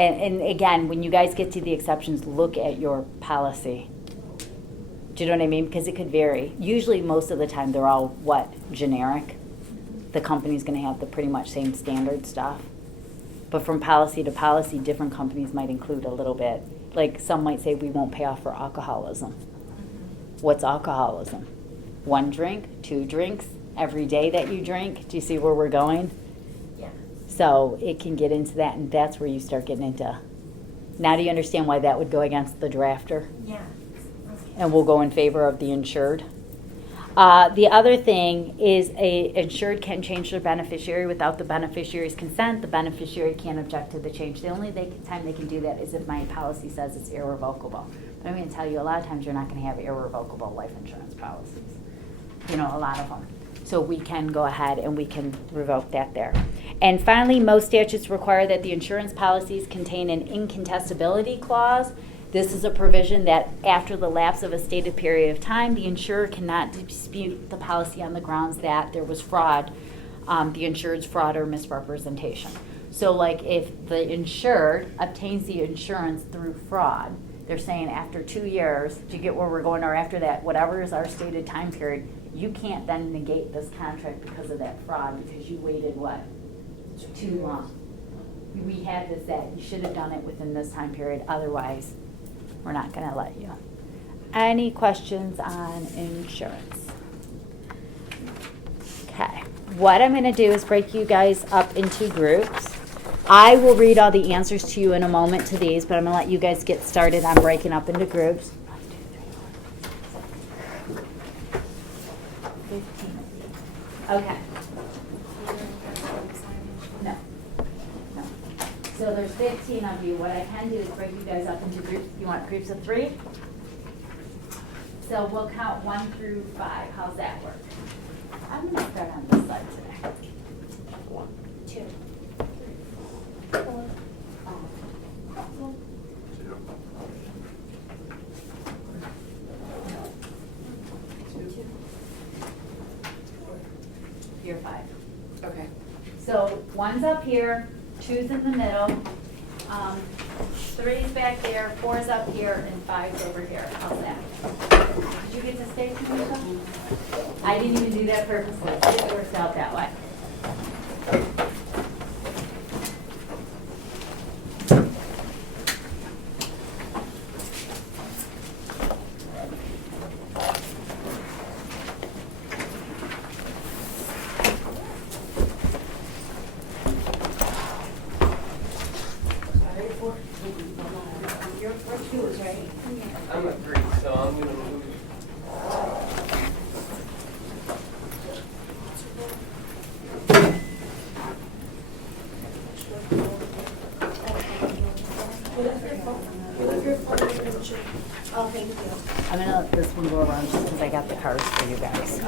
And again, when you guys get to the exceptions, look at your policy. Do you know what I mean? Because it could vary. Usually, most of the time, they're all, generic. The company's gonna have the pretty much same standard stuff. But from policy to policy, different companies might include a little bit. Like, some might say we won't pay off for alcoholism. What's alcoholism? 1 drink, 2 drinks, every day that you drink? Do you see where we're going? Yeah. So it can get into that, and that's where you start getting into. Now do you understand why that would go against the drafter? Yeah. And will go in favor of the insured? The other thing is a insured can change their beneficiary without the beneficiary's consent. The beneficiary can't object to the change. The only time they can do that is if my policy says it's irrevocable. But I'm going to tell you, a lot of times you're not going to have irrevocable life insurance policies. You know, a lot of them. So we can go ahead and we can revoke that there. And finally, most statutes require that the insurance policies contain an incontestability clause. This is a provision that after the lapse of a stated period of time, the insurer cannot dispute the policy on the grounds that there was fraud, the insured's fraud or misrepresentation. So like if the insured obtains the insurance through fraud, they're saying after 2 years, do you get where we're going, or after that, whatever is our stated time period, you can't then negate this contract because of that fraud because you waited, what, too long. We had this, that you should have done it within this time period, otherwise we're not going to let you. Any questions on insurance? Okay. What I'm going to do is break you guys up into groups. I will read all the answers to you in a moment to these, but I'm going to let you guys get started on breaking up into groups. 15. Okay. No. So there's 15 of you. What I can do is break you guys up into groups. You want groups of 3? So we'll count 1 through 5. How's that work? I'm going to start on this side today. 1, 2, 3, 4. You're 5. Okay. So 1's up here, 2's in the middle, 3's back there, 4's up here, and 5's over here. How's that? Did you get to stay, Tanisha? I didn't even do that purposely. It works out that way. I'm at 3, so I'm gonna move. Oh, thank you. I'm gonna let this one go around just because I got the cards for you guys.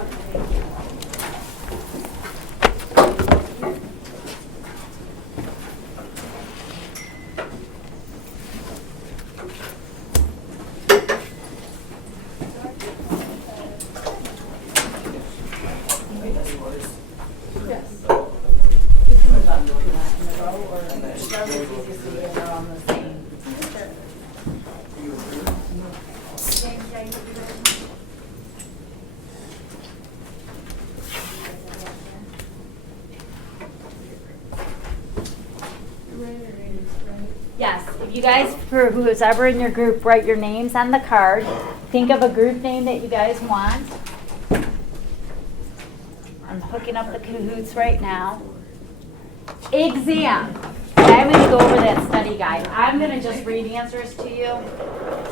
Yes, if you guys, for who's ever in your group, write your names on the card. Think of a group name that you guys want. I'm hooking up the Kahoots right now. Exam. I'm going to go over that study guide. I'm going to just read answers to you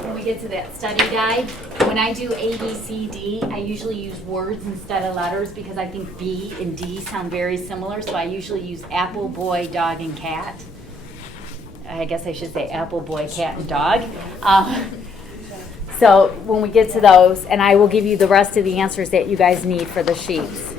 when we get to that study guide. When I do A, B, C, D, I usually use words instead of letters because I think B and D sound very similar. So I usually use apple, boy, dog, and cat. I guess I should say apple, boy, cat, and dog. So when we get to those, and I will give you the rest of the answers that you guys need for the sheets.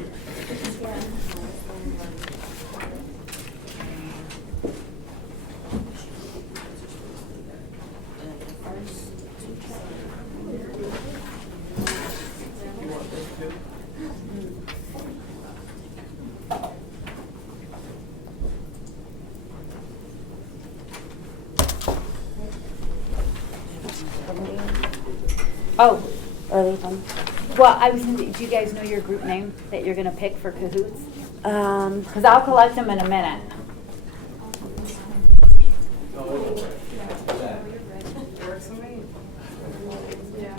Oh, early fun. Well, I was. Do you guys know your group name that you're gonna pick for Kahoots? Because I'll collect them in a minute. Works for me. Yeah.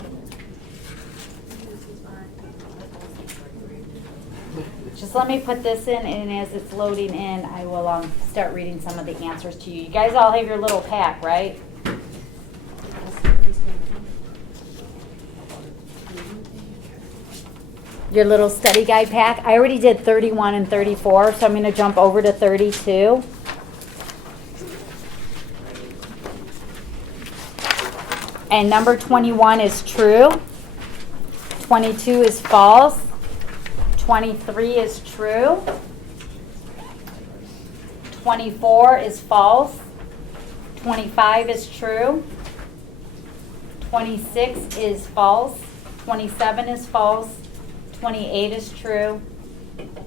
Just let me put this in, and as it's loading in, I will start reading some of the answers to you. You guys all have your little pack, right? Your little study guide pack. I already did 31 and 34, so I'm going to jump over to 32. And number 21 is true. 22 is false. 23 is true. 24 is false. 25 is true. 26 is false. 27 is false. 28 is true.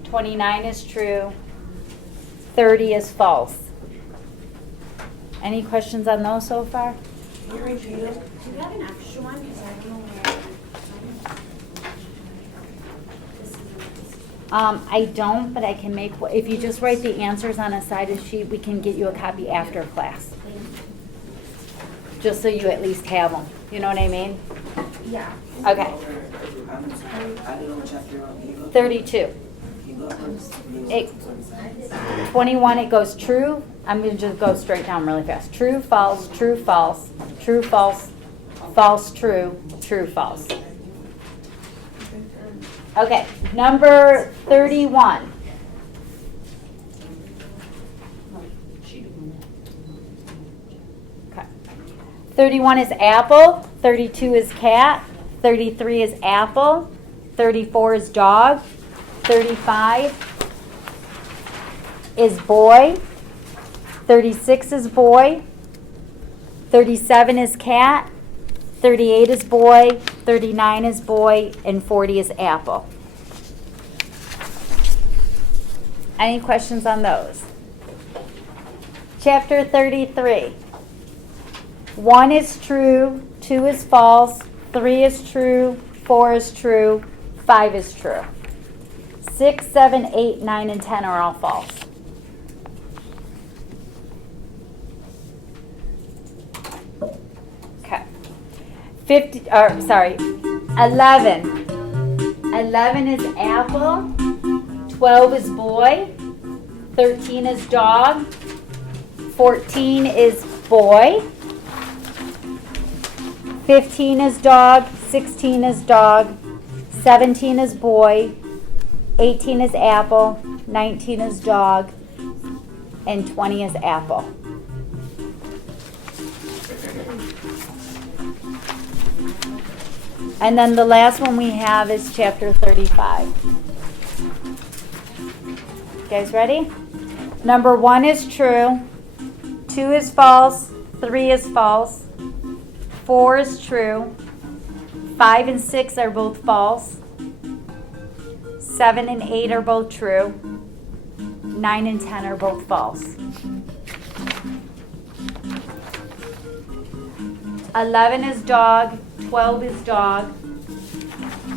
29 is true. 30 is false. Any questions on those so far? Do you have an extra one? Because I don't know where. I don't, but I can make, if you just write the answers on a side of the sheet, we can get you a copy after class. Just so you at least have them. You know what I mean? Yeah. Okay. I'm sorry, I didn't know what chapter you're on. Can you go? 32. Can you go first? 21, it goes true. I'm going to just go straight down really fast. True, false, true, false, true, false, false, true, true, false. Okay, number 31. Okay. 31 is apple, 32 is cat, 33 is apple, 34 is dog, 35 is boy, 36 is boy, 37 is cat, 38 is boy, 39 is boy, and 40 is apple. Any questions on those? Chapter 33. 1 is true, 2 is false, 3 is true, 4 is true, 5 is true. 6, 7, 8, 9, and 10 are all false. Okay. 11. 11 is apple, 12 is boy, 13 is dog, 14 is boy, 15 is dog, 16 is dog, 17 is boy, 18 is apple, 19 is dog, and 20 is apple. And then the last one we have is chapter 35. You guys ready? Number 1 is true, 2 is false, 3 is false, 4 is true, 5 and 6 are both false, 7 and 8 are both true, 9 and 10 are both false. 11 is dog, 12 is dog,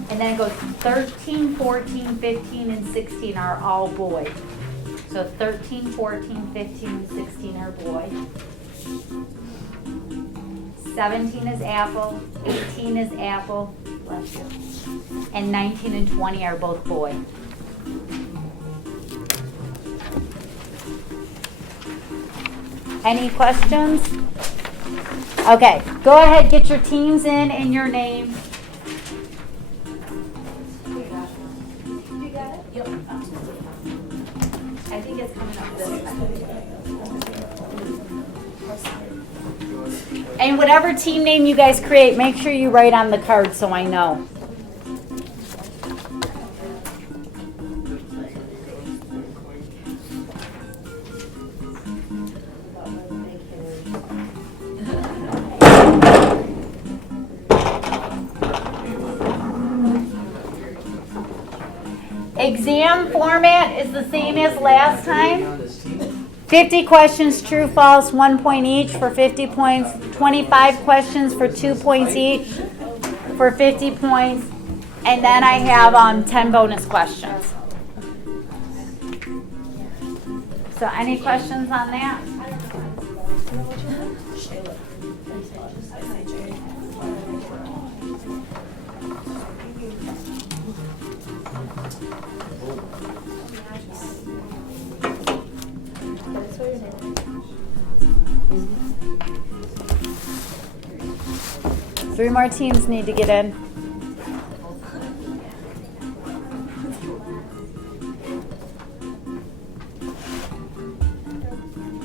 and then it goes 13, 14, 15, and 16 are all boy. So 13, 14, 15, and 16 are boy. 17 is apple, 18 is apple, bless you, and 19 and 20 are both boy. Any questions? Okay, go ahead, get your teams in and your name. You got it? Yep. I think it's coming up this way. And whatever team name you guys create, make sure you write on the card so I know. Exam format is the same as last time. 50 questions, true, false, 1 point each for 50 points. 25 questions for 2 points each for 50 points. And then I have 10 bonus questions. So any questions on that? Three more teams need to get in.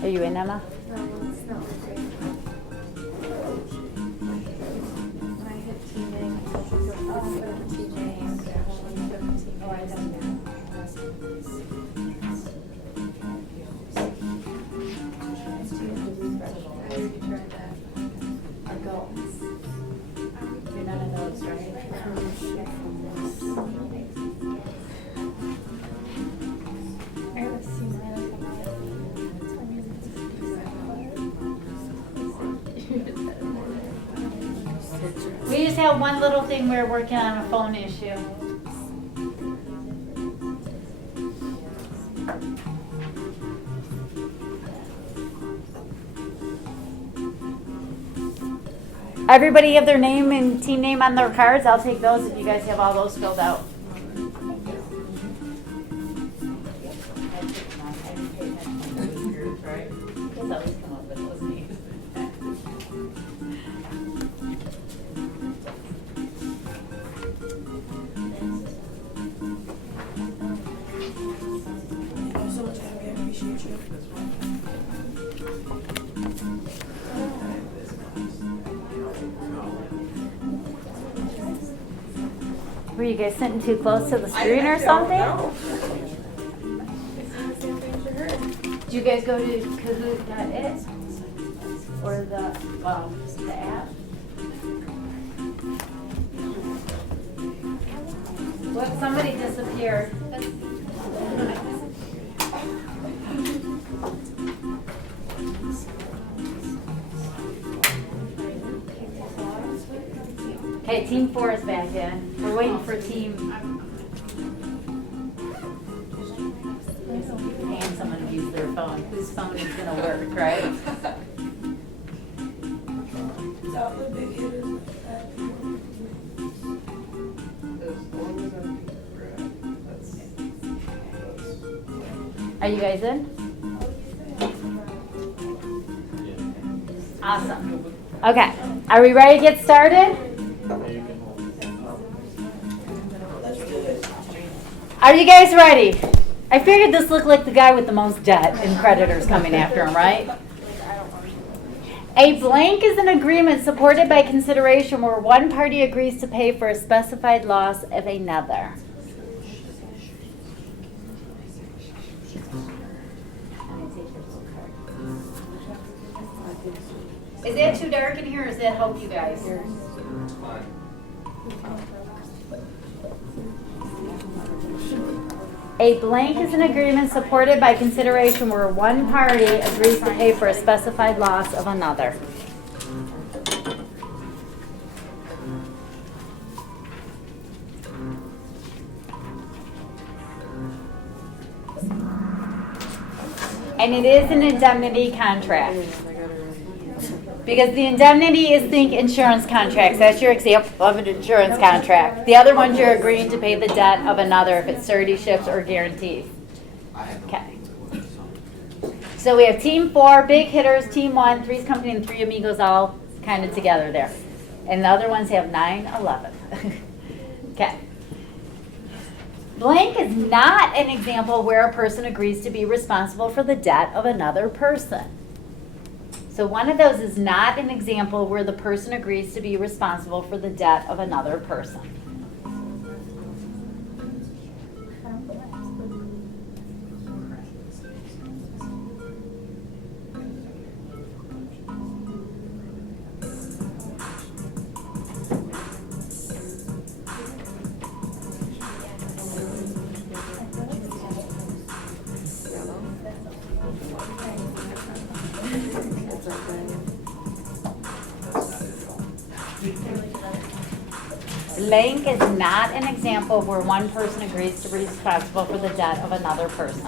Are you in, Emma? We just have one little thing we're working on, a phone issue. Everybody have their name and team name on their cards. I'll take those if you guys have all those filled out. Were you guys sitting too close to the screen or something? Did you guys go to Kahoot.it? Or the app? What, somebody disappeared. Okay, team 4 is back in. We're waiting for team. And someone to use their phone. Whose phone is going to work, right? Are you guys in? Awesome. Okay. Are we ready to get started? Let's do it. Are you guys ready? I figured this looked like the guy with the most debt and creditors coming after him, right? A blank is an agreement supported by consideration where one party agrees to pay for a specified loss of another. Is that too dark in here or does that help you guys? A blank is an agreement supported by consideration where one party agrees to pay for a specified loss of another. And it is an indemnity contract. Because the indemnity is, think, insurance contracts. That's your example of an insurance contract. The other ones you're agreeing to pay the debt of another if it's suretyship or guarantees. Okay. So we have team 4, big hitters, team 1, Three's Company, and 3 Amigos all kind of together there. And the other ones have 9, 11. Okay. Blank is not an example where a person agrees to be responsible for the debt of another person. So one of those is not an example where the person agrees to be responsible for the debt of another person. Blank is not an example where one person agrees to be responsible for the debt of another person.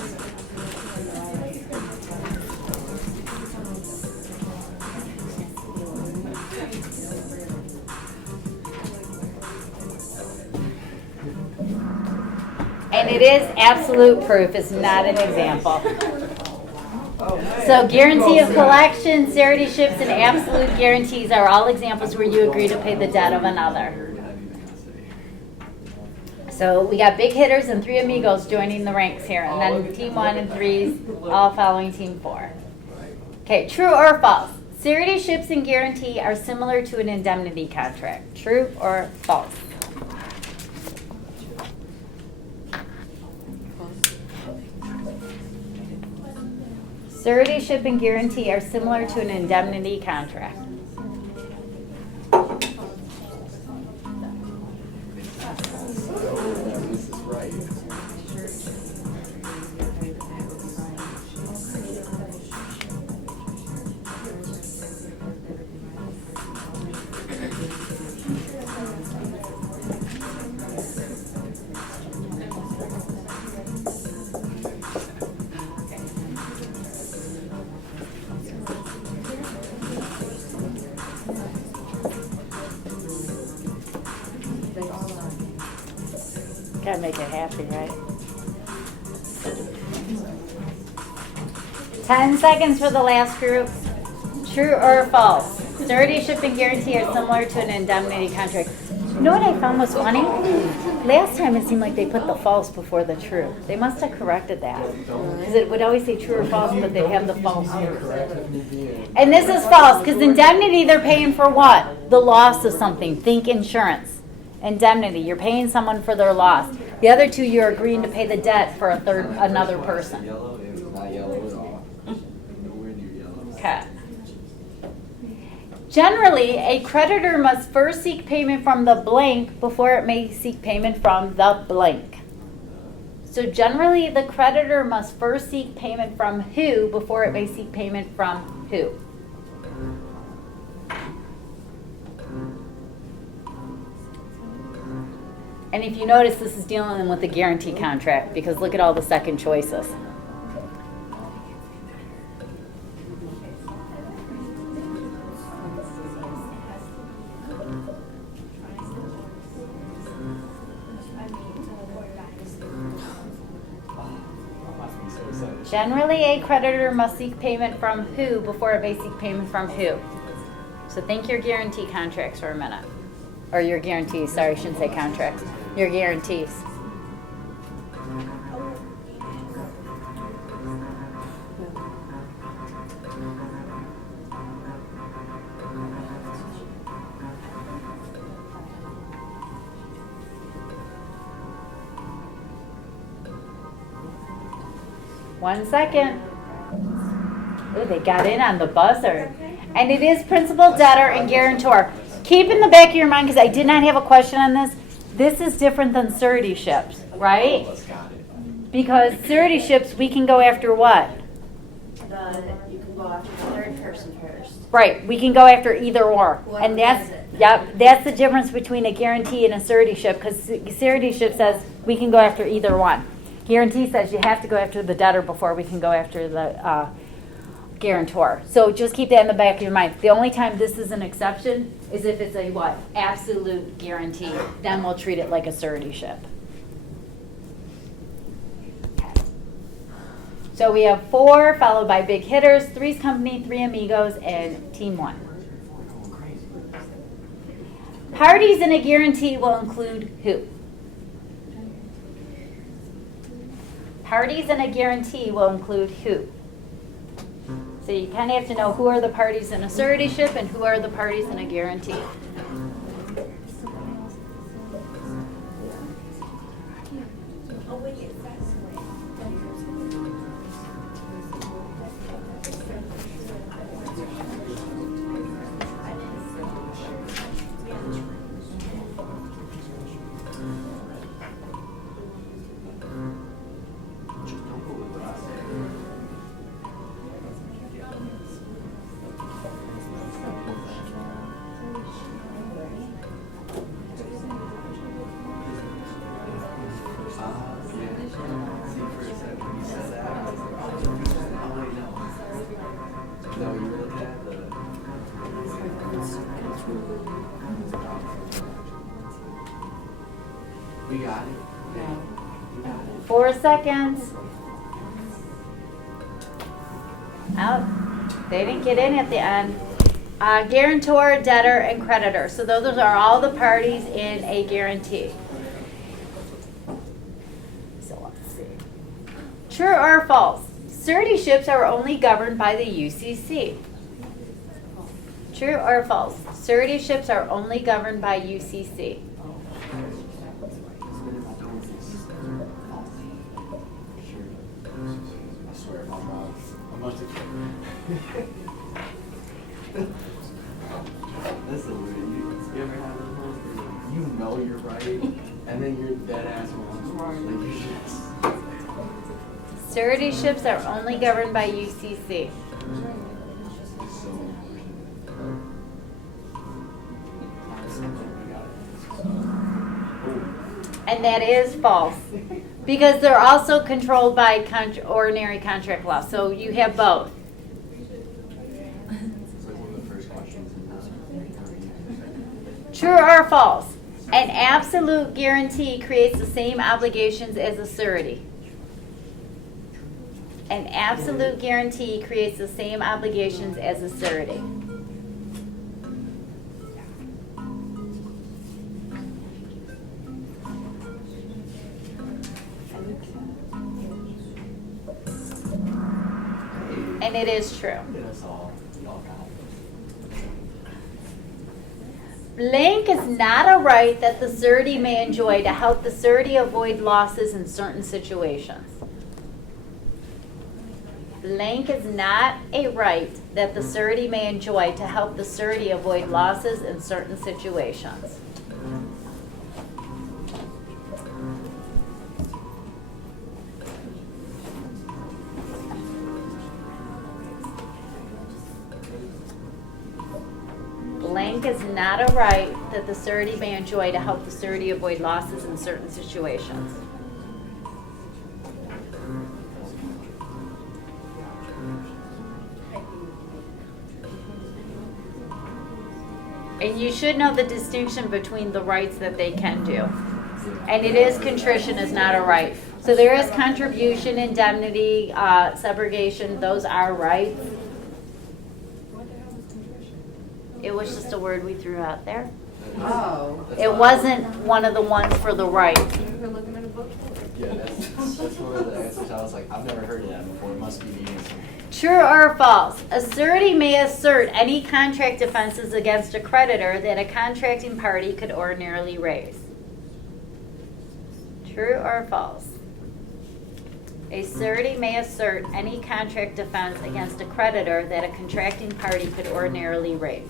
And it is absolute proof. It's not an example. So guarantee of collection, suretyships, and absolute guarantees are all examples where you agree to pay the debt of another. So we got big hitters and 3 Amigos joining the ranks here, and then team 1 and 3's all following team 4. Okay, true or false? Suretyships and guarantee are similar to an indemnity contract. True or false? Suretyship and guarantee are similar to an indemnity contract. Gotta make it happy, right? 10 seconds for the last group. True or false? Suretyship and guarantee are similar to an indemnity contract. You know what I found was funny? Last time it seemed like they put the false before the true. They must have corrected that. Because it would always say true or false, but they'd have the false. And this is false, because indemnity, they're paying for what? The loss of something. Think insurance. Indemnity, you're paying someone for their loss. The other two, you're agreeing to pay the debt for another person. Yellow is not yellow at all. Nowhere near yellow. Okay. Generally, a creditor must first seek payment from the blank before it may seek payment from the blank. So generally, the creditor must first seek payment from who before it may seek payment from who? And if you notice, this is dealing with the guarantee contract because look at all the second choices. Generally, a creditor must seek payment from who before it may seek payment from who. So think your guarantee contracts for a minute. Or your guarantees, sorry, I shouldn't say contracts. Your guarantees. One second. Ooh, they got in on the buzzer. And it is principal, debtor, and guarantor. Keep in the back of your mind, because I did not have a question on this, this is different than suretyships, right? Because suretyships, we can go after what? You can go after the third person first. Right, we can go after either or. Whoever And that's, does it. yep, that's the difference between a guarantee and a suretyship, because suretyship says we can go after either one. Guarantee says you have to go after the debtor before we can go after the guarantor. So just keep that in the back of your mind. The only time this is an exception is if it's a what? Absolute guarantee. Then we'll treat it like a suretyship. So we have 4 followed by big hitters, 3's company, 3 amigos, and team 1. Parties in a guarantee will include who? Parties in a guarantee will include who? So you kind of have to know who are the parties in a suretyship and who are the parties in a guarantee. We got it. 4 seconds. Out. They didn't get in at the end. Guarantor, debtor, and creditor. So those are all the parties in a guarantee. So let's see. True or false? Suretyships are only governed by the UCC. True or false? Suretyships are only governed by UCC. I swear, my mom. I must have. That's the weird. You ever have those moments where you know you're right, and then you're dead ass wrong? Like you just. Suretyships are only governed by UCC. So And that is false. Because they're also controlled by ordinary contract law. So you have both. it's like one of the first questions in True or false? An absolute guarantee creates the same obligations as a surety. An absolute guarantee creates the same obligations as a surety. And it is true. That's all. Y'all got it. Blank is not a right that the surety may enjoy to help the surety avoid losses in certain situations. Blank is not a right that the surety may enjoy to help the surety avoid losses in certain situations. Blank is not a right that the surety may enjoy to help the surety avoid losses in certain situations. And you should know the distinction between the rights that they can do. And it is contrition is not a right. So there is contribution, indemnity, subrogation, those are rights. It was just a word we threw out there. Oh. That's It why- wasn't one of the ones for the right. You're looking at a book. Yeah, that's one of the answers. I was like, I've never heard of that before. It must be the answer. True or false? Assertee may assert any contract defenses against a creditor that a contracting party could ordinarily raise. True or false? A surety may assert any contract defense against a creditor that a contracting party could ordinarily raise.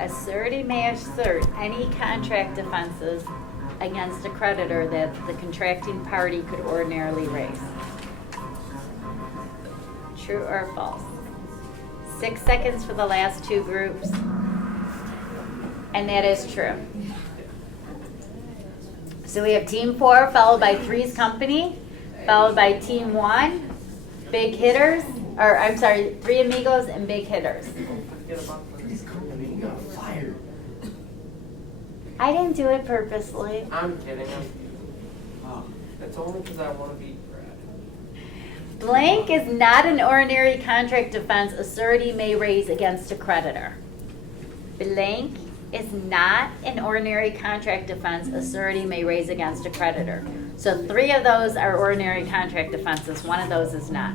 A surety may assert any contract defenses against a creditor that the contracting party could ordinarily raise. True or false? 6 seconds for the last two groups. And that is true. So we have Team 4 followed by Three's Company, followed by Team 1, Big Hitters, or I'm sorry, Three Amigos and Big Hitters. Forget about the. He's company got fired. I didn't do it purposely. I'm kidding. Oh. It's only because I want to beat Brad. Blank is not an ordinary contract defense a surety may raise against a creditor. Blank is not an ordinary contract defense a surety may raise against a creditor. So 3 of those are ordinary contract defenses. 1 of those is not.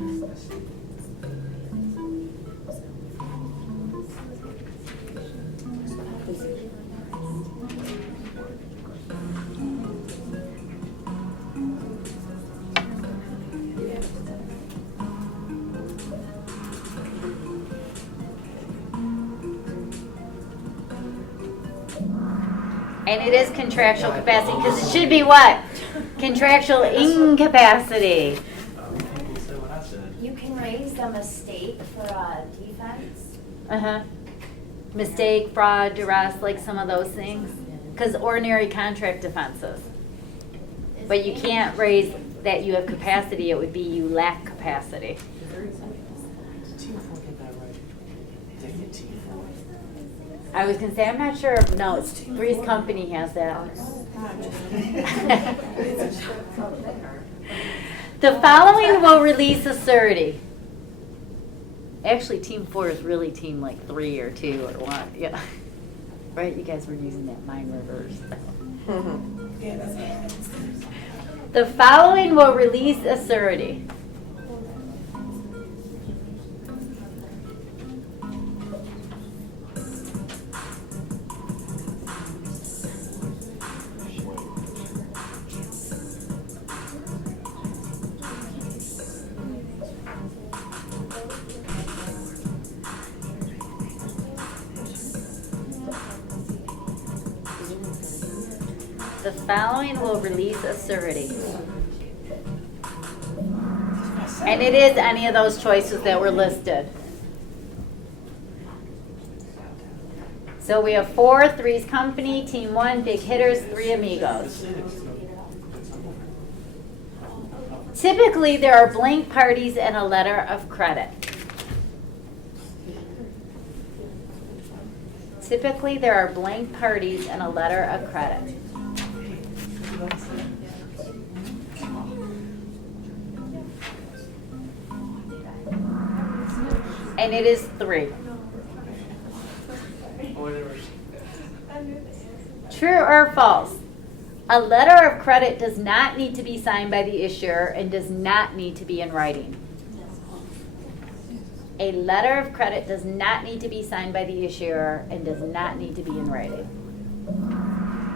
And it is contractual capacity, because it should be what? Contractual incapacity. People say what I said. You can raise a mistake for a defense. Uh-huh. Mistake, fraud, duress, like some of those things. Because ordinary contract defenses. But you can't raise that you have capacity, it would be you lack capacity. Did Team 4 get that right? Did they get Team 4? I was gonna say, I'm not sure, if no, it's Three's Company has that. The following will release a surety. Actually, Team 4 is really Team like 3 or 2 or 1, yeah. Right, you guys were using that mind reverse. Yeah, that's what happens. The following will release a surety. The following will release a surety. And it is any of those choices that were listed. So we have 4, Three's Company, Team 1, Big Hitters, Three Amigos. Typically, there are blank parties and a letter of credit. Typically, there are blank parties and a letter of credit. And it is 3. Whatever. True or false? A letter of credit does not need to be signed by the issuer and does not need to be in writing. A letter of credit does not need to be signed by the issuer and does not need to be in writing.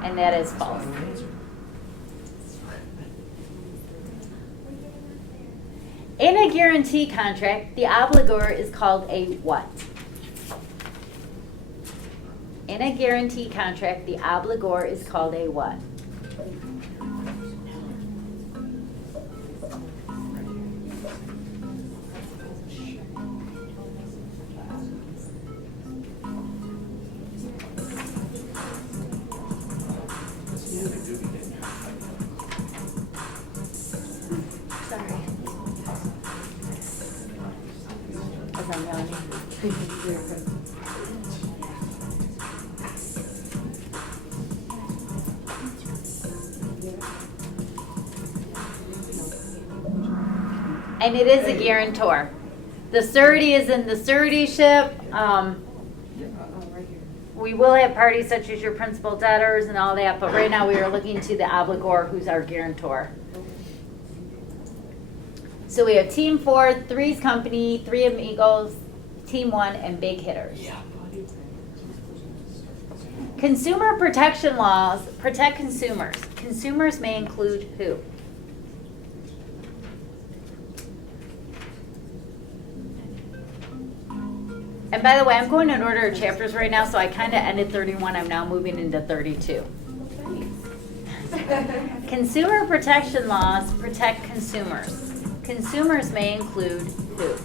And that is false. In a guarantee contract, the obligor is called a what? In a guarantee contract, the obligor is called a what? As I'm yawning. And it is a guarantor. The surety is in the suretyship. We will have parties such as your principal debtors and all that, but right now we are looking to the obligor, who's our guarantor. So we have Team 4, Three's Company, Three Amigos, Team 1, and Big Hitters. Consumer protection laws protect consumers. Consumers may include who? And by the way, I'm going in order of chapters right now, so I kind of ended 31. I'm now moving into 32. Consumer protection laws protect consumers. Consumers may include who?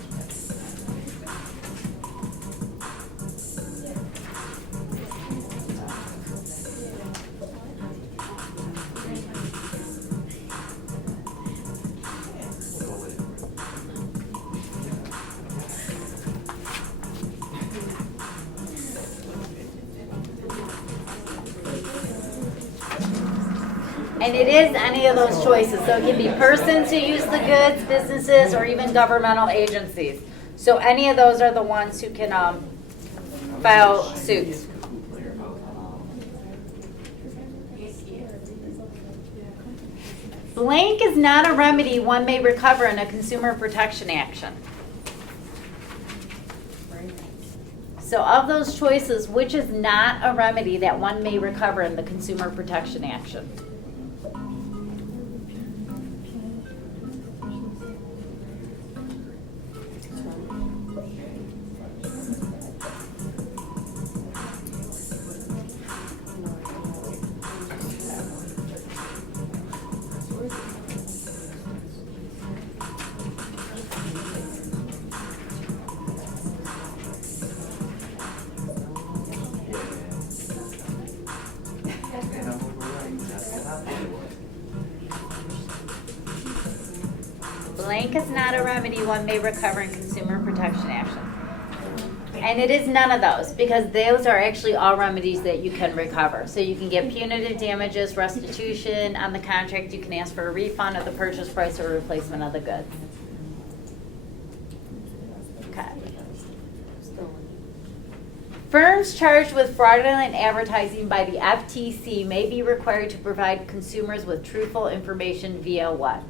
And it is any of those choices. So it can be persons who use the goods, businesses, or even governmental agencies. So any of those are the ones who can file suits. Blank is not a remedy one may recover in a consumer protection action. So of those choices, which is not a remedy that one may recover in the consumer protection action? Blank is not a remedy one may recover in consumer protection action. And it is none of those, because those are actually all remedies that you can recover. So you can get punitive damages, restitution on the contract, you can ask for a refund of the purchase price or replacement of the goods. Okay. Firms charged with fraudulent advertising by the FTC may be required to provide consumers with truthful information via what?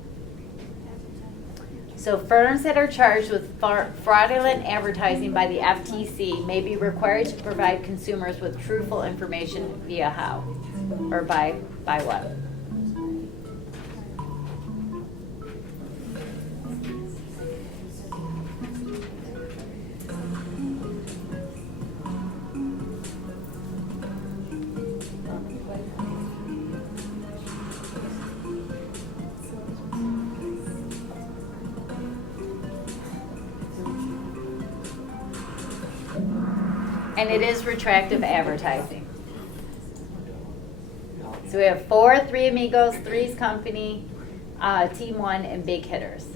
So firms that are charged with fraudulent advertising by the FTC may be required to provide consumers with truthful information via how? Or by what? And it is retractive advertising. So we have 4, Three Amigos, Three's Company, Team 1, and Big Hitters.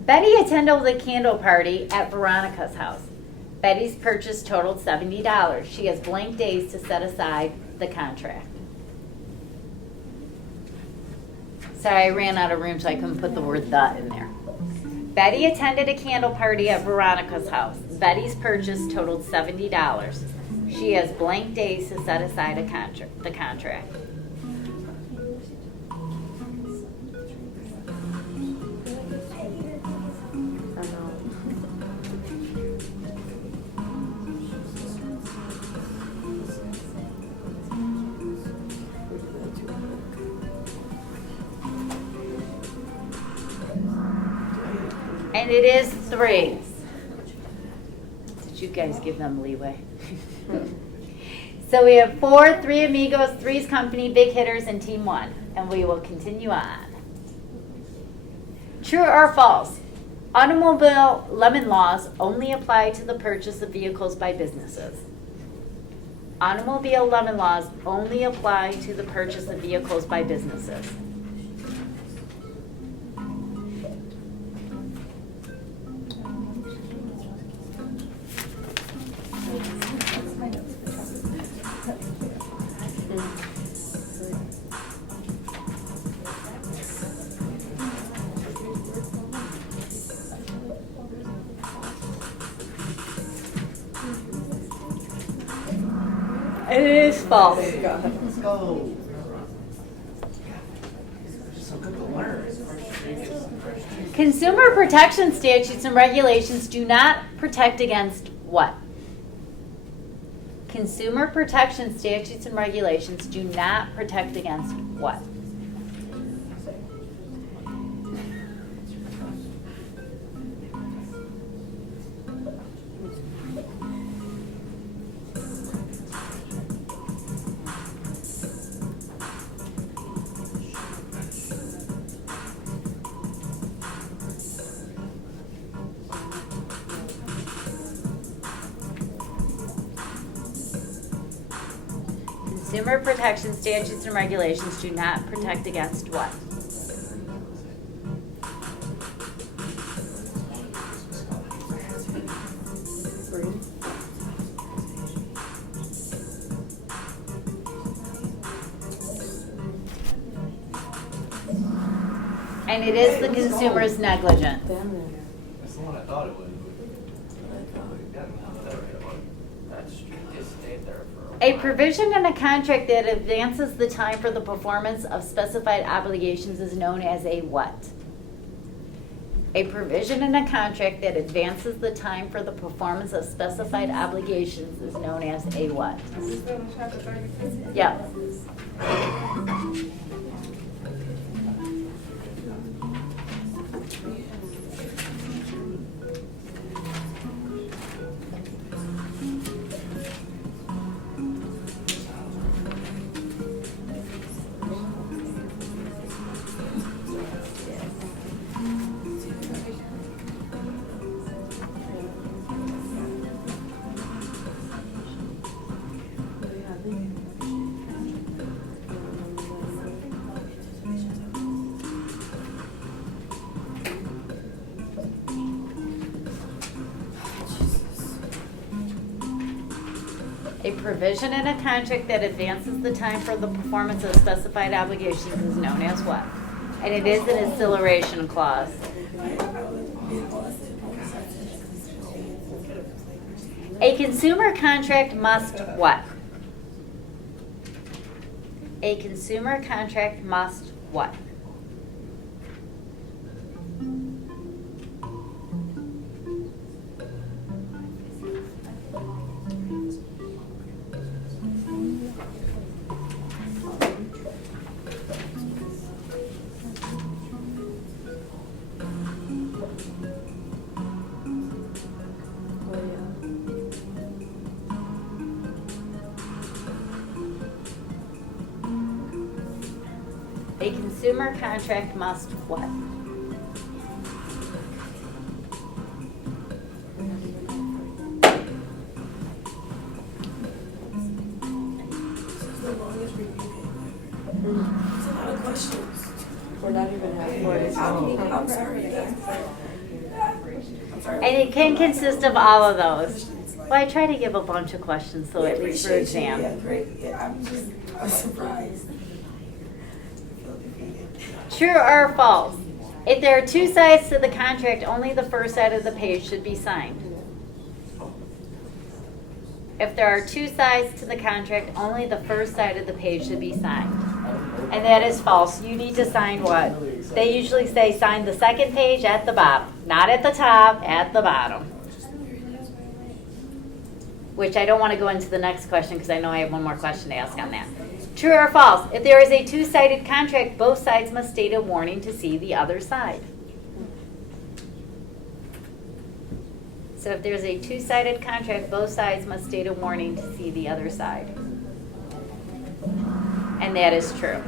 Betty attended the candle party at Veronica's house. Betty's purchase totaled $70. She has blank days to set aside the contract. Sorry, I ran out of room, so I couldn't put the word "the" in there. Betty attended a candle party at Veronica's house. Betty's purchase totaled $70. She has blank days to set aside the contract. And it is 3. Did you guys give them leeway? So we have 4, Three Amigos, Three's Company, Big Hitters, and Team 1. And we will continue on. True or false? Automobile lemon laws only apply to the purchase of vehicles by businesses. Automobile lemon laws only apply to the purchase of vehicles by businesses. It is false. Let's go. So good to learn. Consumer protection statutes and regulations do not protect against what? Consumer protection statutes and regulations do not protect against what? Consumer protection statutes and regulations do not protect against what? And it is the consumer's negligence. That's the one I thought it was. A provision in a contract that advances the time for the performance of specified obligations is known as a what? A provision in a contract that advances the time for the performance of specified obligations is known as a what? Yep. A provision in a contract that advances the time for the performance of specified obligations is known as what? And it is an acceleration clause. A consumer contract must what? A consumer contract must what? A consumer contract must what? This is the longest review paper. It's a lot of questions. We're not even halfway. I'm sorry. I'm sorry. And it can consist of all of those. Well, I try to give a bunch of questions, so at least for Appreciate you. exam. Yeah, great. Yeah, I'm surprised. I feel defeated. True or false? If there are two sides to the contract, only the first side of the page should be signed. If there are two sides to the contract, only the first side of the page should be signed. And that is false. You need to sign what? They usually say sign the second page at the bottom. Not at the top, at the bottom. Which I don't want to go into the next question because I know I have one more question to ask on that. True or false? If there is a two-sided contract, both sides must state a warning to see the other side. So if there's a two-sided contract, both sides must state a warning to see the other side. And that is true.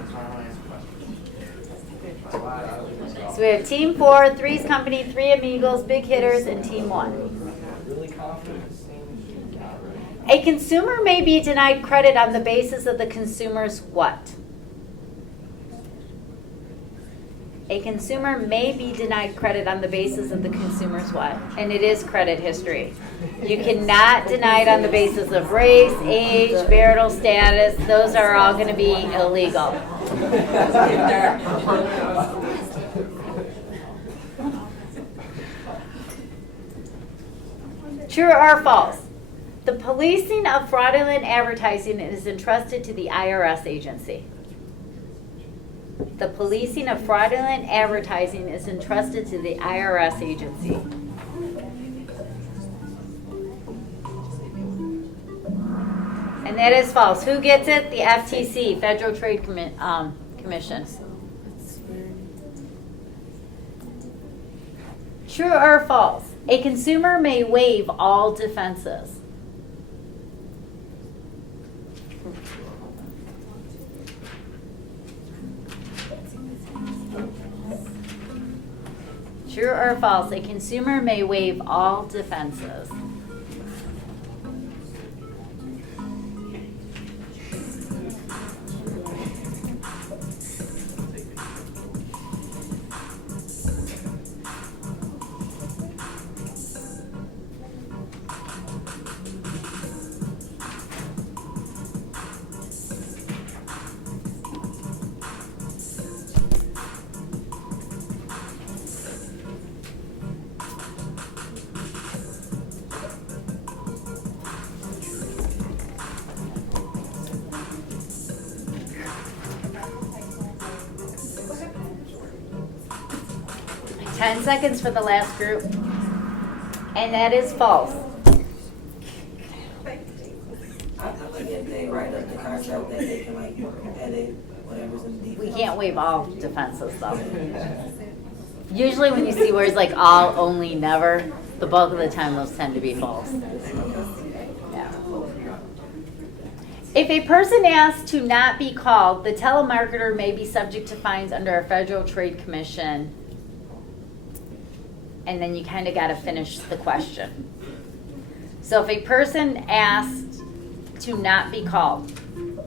So we have Team 4, Three's Company, Three Amigos, Big Hitters, and Team 1. Really confident. A consumer may be denied credit on the basis of the consumer's what? A consumer may be denied credit on the basis of the consumer's what? And it is credit history. You cannot deny it on the basis of race, age, marital status. Those are all going to be illegal. True or false? The policing of fraudulent advertising is entrusted to the IRS agency. The policing of fraudulent advertising is entrusted to the IRS agency. And that is false. Who gets it? The FTC, Federal Trade Commission. True or false? A consumer may waive all defenses. True or false? A consumer may waive all defenses. Ten seconds for the last group. And that is false. I think if they write up the contract, that they can like edit whatever's in the details. We can't waive all defenses though. Usually when you see words like all, only, never, the bulk of the time those tend to be false. Yeah. If a person asks to not be called, the telemarketer may be subject to fines under a Federal Trade Commission. And then you kind of got to finish the question. So if a person asked to not be called,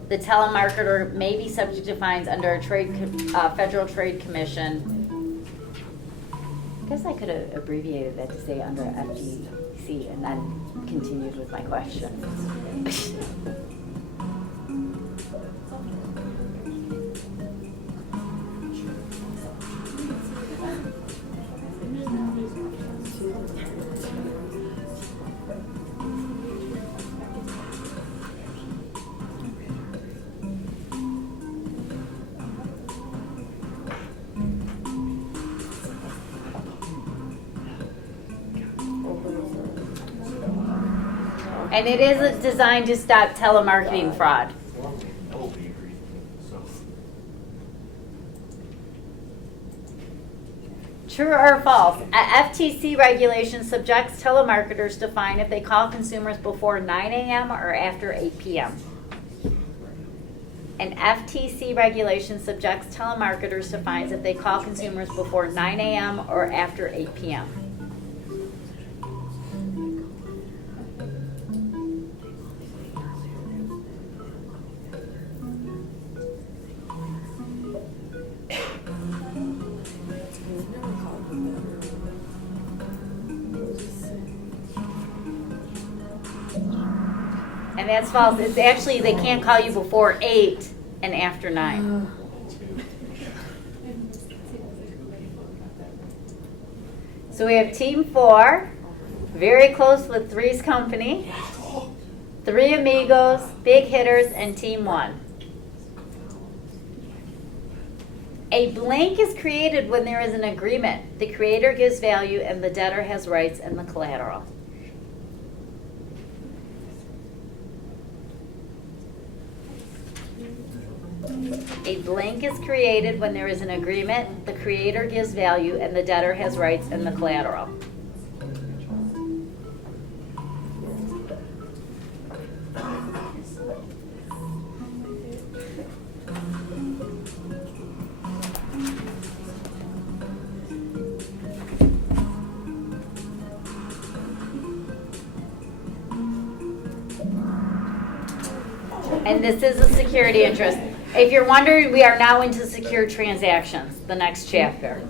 the telemarketer may be subject to fines under a Federal Trade Commission. I guess I could have abbreviated that to say under FTC and then continued with my question. And it is designed to stop telemarketing fraud. True or false? A FTC regulation subjects telemarketers to fine if they call consumers before 9 a.m. or after 8 p.m. An FTC regulation subjects telemarketers to fines if they call consumers before 9 a.m. or after 8 p.m. And that's false. It's actually, they can't call you before 8 and after 9. So we have Team 4, very close with Three's Company, Three Amigos, Big Hitters, and Team 1. A blank is created when there is an agreement. The creator gives value and the debtor has rights and the collateral. A blank is created when there is an agreement, the creator gives value, and the debtor has rights and the collateral. And this is a security interest. If you're wondering, we are now into secure transactions, the next chapter.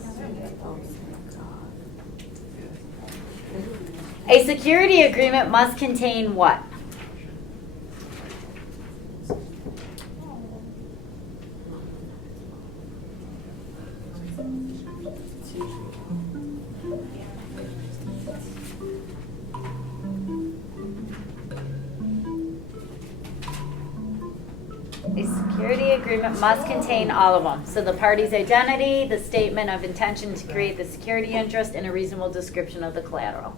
A security agreement must contain what? A security agreement must contain all of them. So the party's identity, the statement of intention to create the security interest, and a reasonable description of the collateral.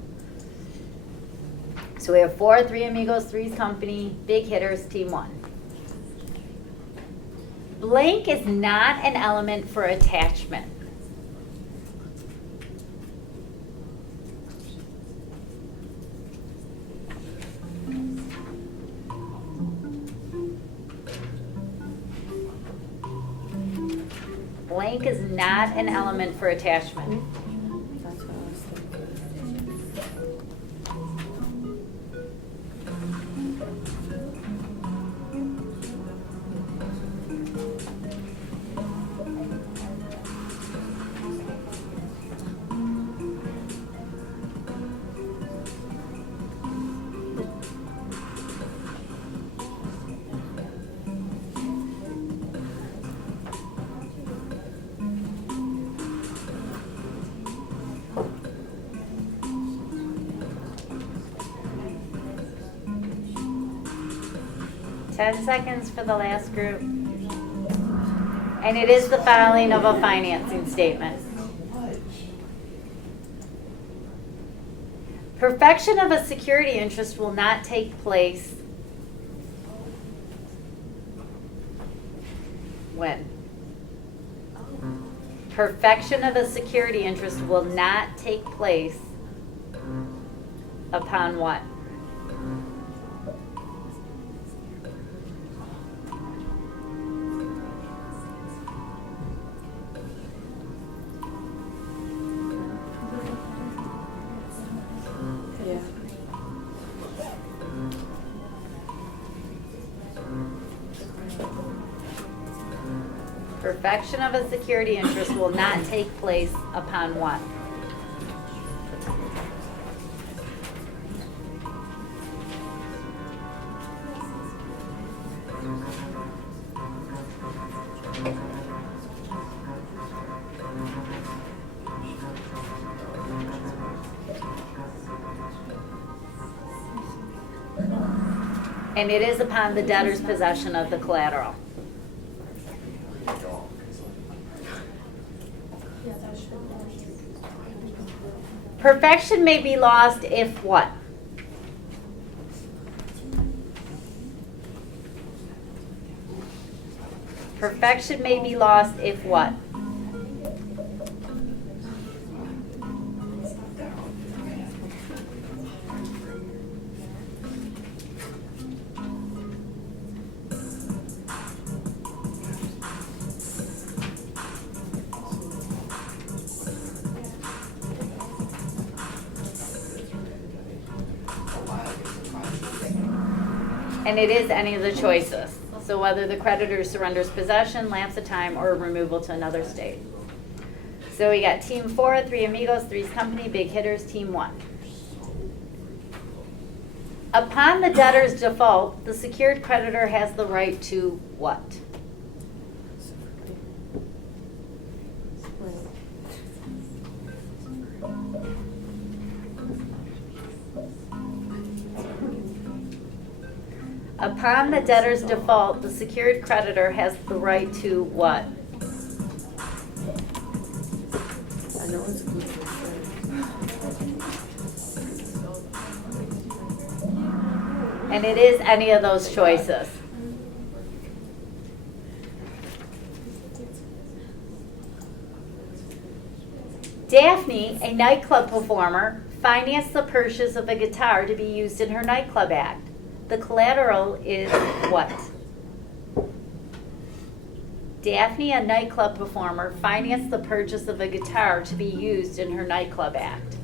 So we have 4, 3 Amigos, 3's Company, Big Hitters, Team 1. Blank is not an element for attachment. Blank is not an element for attachment. That's what I was thinking. Ten seconds for the last group. And it is the filing of a financing statement. Perfection of a security interest will not take place when? Perfection of a security interest will not take place upon what? Yeah. Perfection of a security interest will not take place upon what? And it is upon the debtor's possession of the collateral. Perfection may be lost if what? Perfection may be lost if what? And it is any of the choices. So whether the creditor surrenders possession, lapse of time, or removal to another state. So we got Team 4, 3 Amigos, 3's Company, Big Hitters, Team 1. Upon the debtor's default, the secured creditor has the right to what? Upon the debtor's default, the secured creditor has the right to what? I know it's good. And it is any of those choices. Daphne, a nightclub performer, financed the purchase of a guitar to be used in her nightclub act. The collateral is what? Daphne, a nightclub performer, financed the purchase of a guitar to be used in her nightclub act.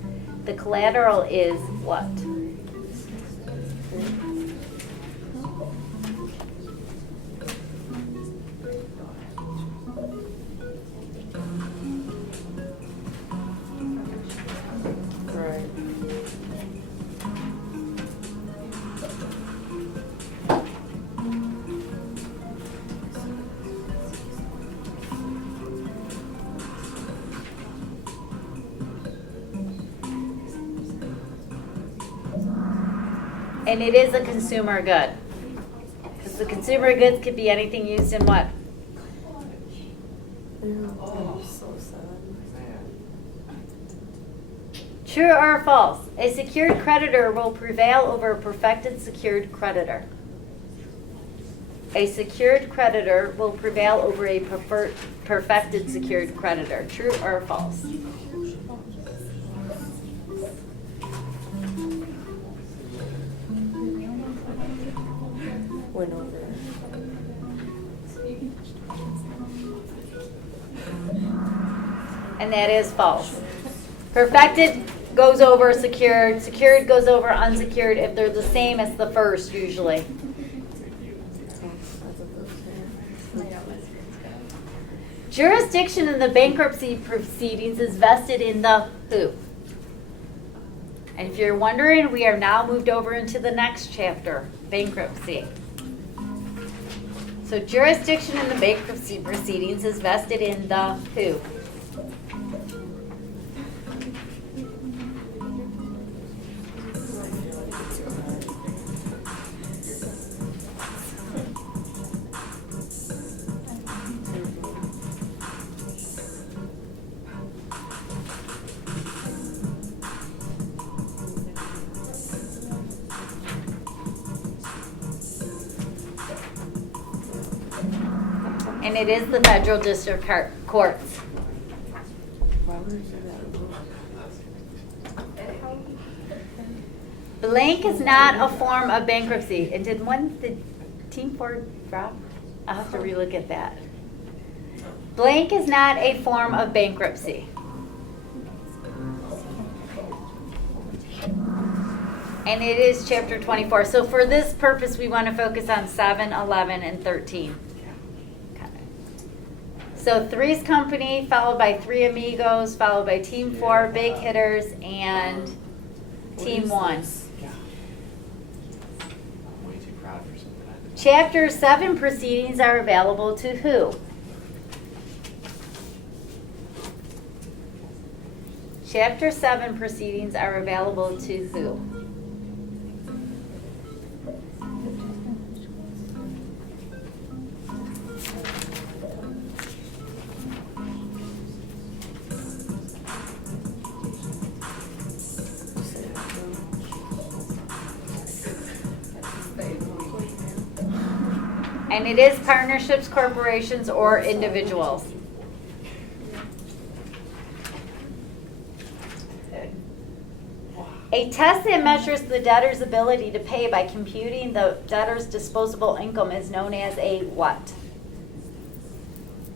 The collateral is what? Right. And it is a consumer good. So consumer goods could be anything used in what? So sad. True or false? A secured creditor will prevail over a perfected secured creditor. A secured creditor will prevail over a perfected secured creditor. True or false? Went over. And that is false. Perfected goes over secured. Secured goes over unsecured if they're the same as the first usually. Jurisdiction in the bankruptcy proceedings is vested in the who? And if you're wondering, we are now moved over into the next chapter, bankruptcy. So jurisdiction in the bankruptcy proceedings is vested in the who? And it is the federal district courts. Blank is not a form of bankruptcy. And did Team 4 drop? I'll have to relook at that. Blank is not a form of bankruptcy. And it is chapter 24. So for this purpose, we want to focus on 7, 11, and 13. So Three's Company, followed by Three Amigos, followed by Team 4, Big Hitters, and Team 1. I'm way too proud for something. Chapter 7 proceedings are available to who? Chapter 7 proceedings are available to who? And it is partnerships, corporations, or individuals. A test that measures the debtor's ability to pay by computing the debtor's disposable income is known as a what?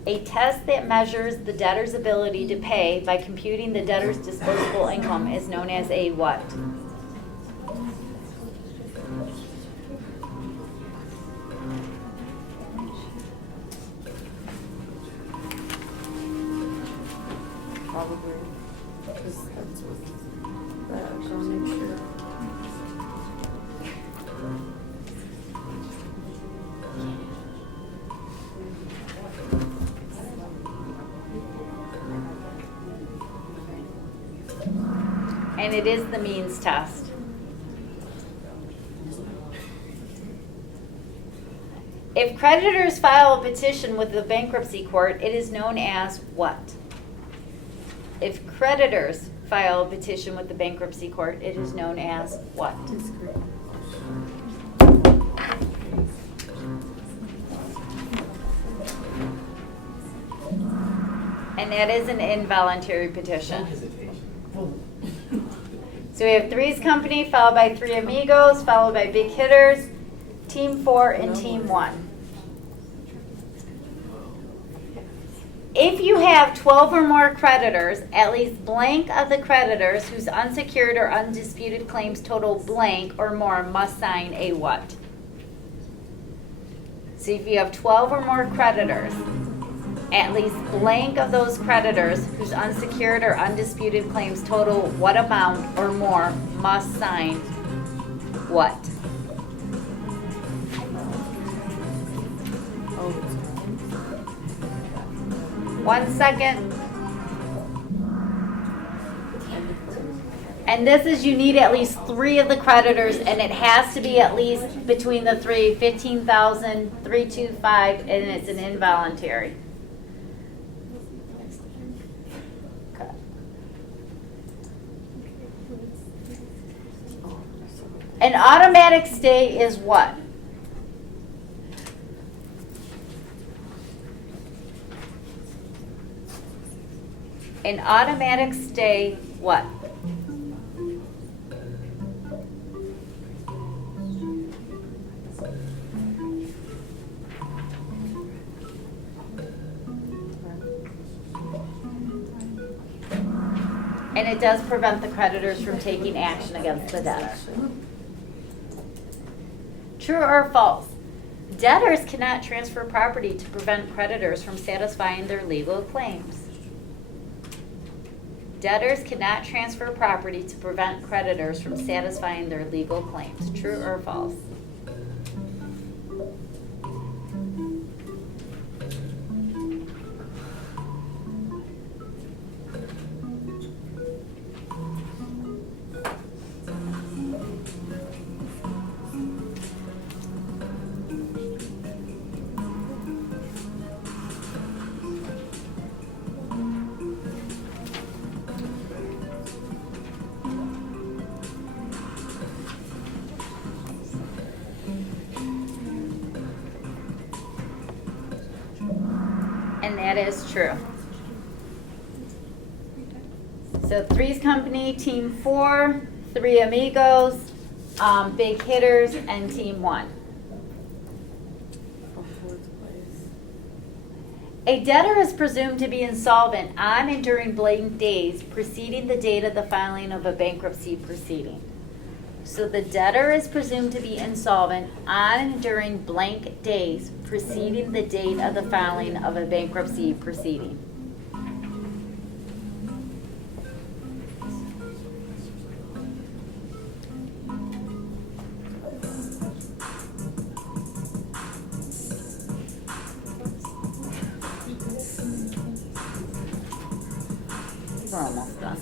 A test that measures the debtor's ability to pay by computing the debtor's disposable income is known as a what? Probably. Because that's what that accounting should. And it is the means test. If creditors file a petition with the bankruptcy court, it is known as what? If creditors file a petition with the bankruptcy court, it is known as what? And that is an involuntary petition. So we have Three's Company, followed by Three Amigos, followed by Big Hitters, Team 4, and Team 1. If you have 12 or more creditors, at least blank of the creditors whose unsecured or undisputed claims total blank or more must sign a what? So if you have 12 or more creditors, at least blank of those creditors whose unsecured or undisputed claims total what amount or more must sign what? Oh, 1 second. And this is, you need at least 3 of the creditors, and it has to be at least between the 3, 15,325, and it's an involuntary. Okay. An automatic stay is what? An automatic stay, what? And it does prevent the creditors from taking action against the debtor. True or false? Debtors cannot transfer property to prevent creditors from satisfying their legal claims. Debtors cannot transfer property to prevent creditors from satisfying their legal claims. True or false? And that is true. So Three's Company, Team 4, 3 Amigos, Big Hitters, and Team 1. A debtor is presumed to be insolvent on and during blank days preceding the date of the filing of a bankruptcy proceeding. So the debtor is presumed to be insolvent on and during blank days preceding the date of the filing of a bankruptcy proceeding. We're almost done.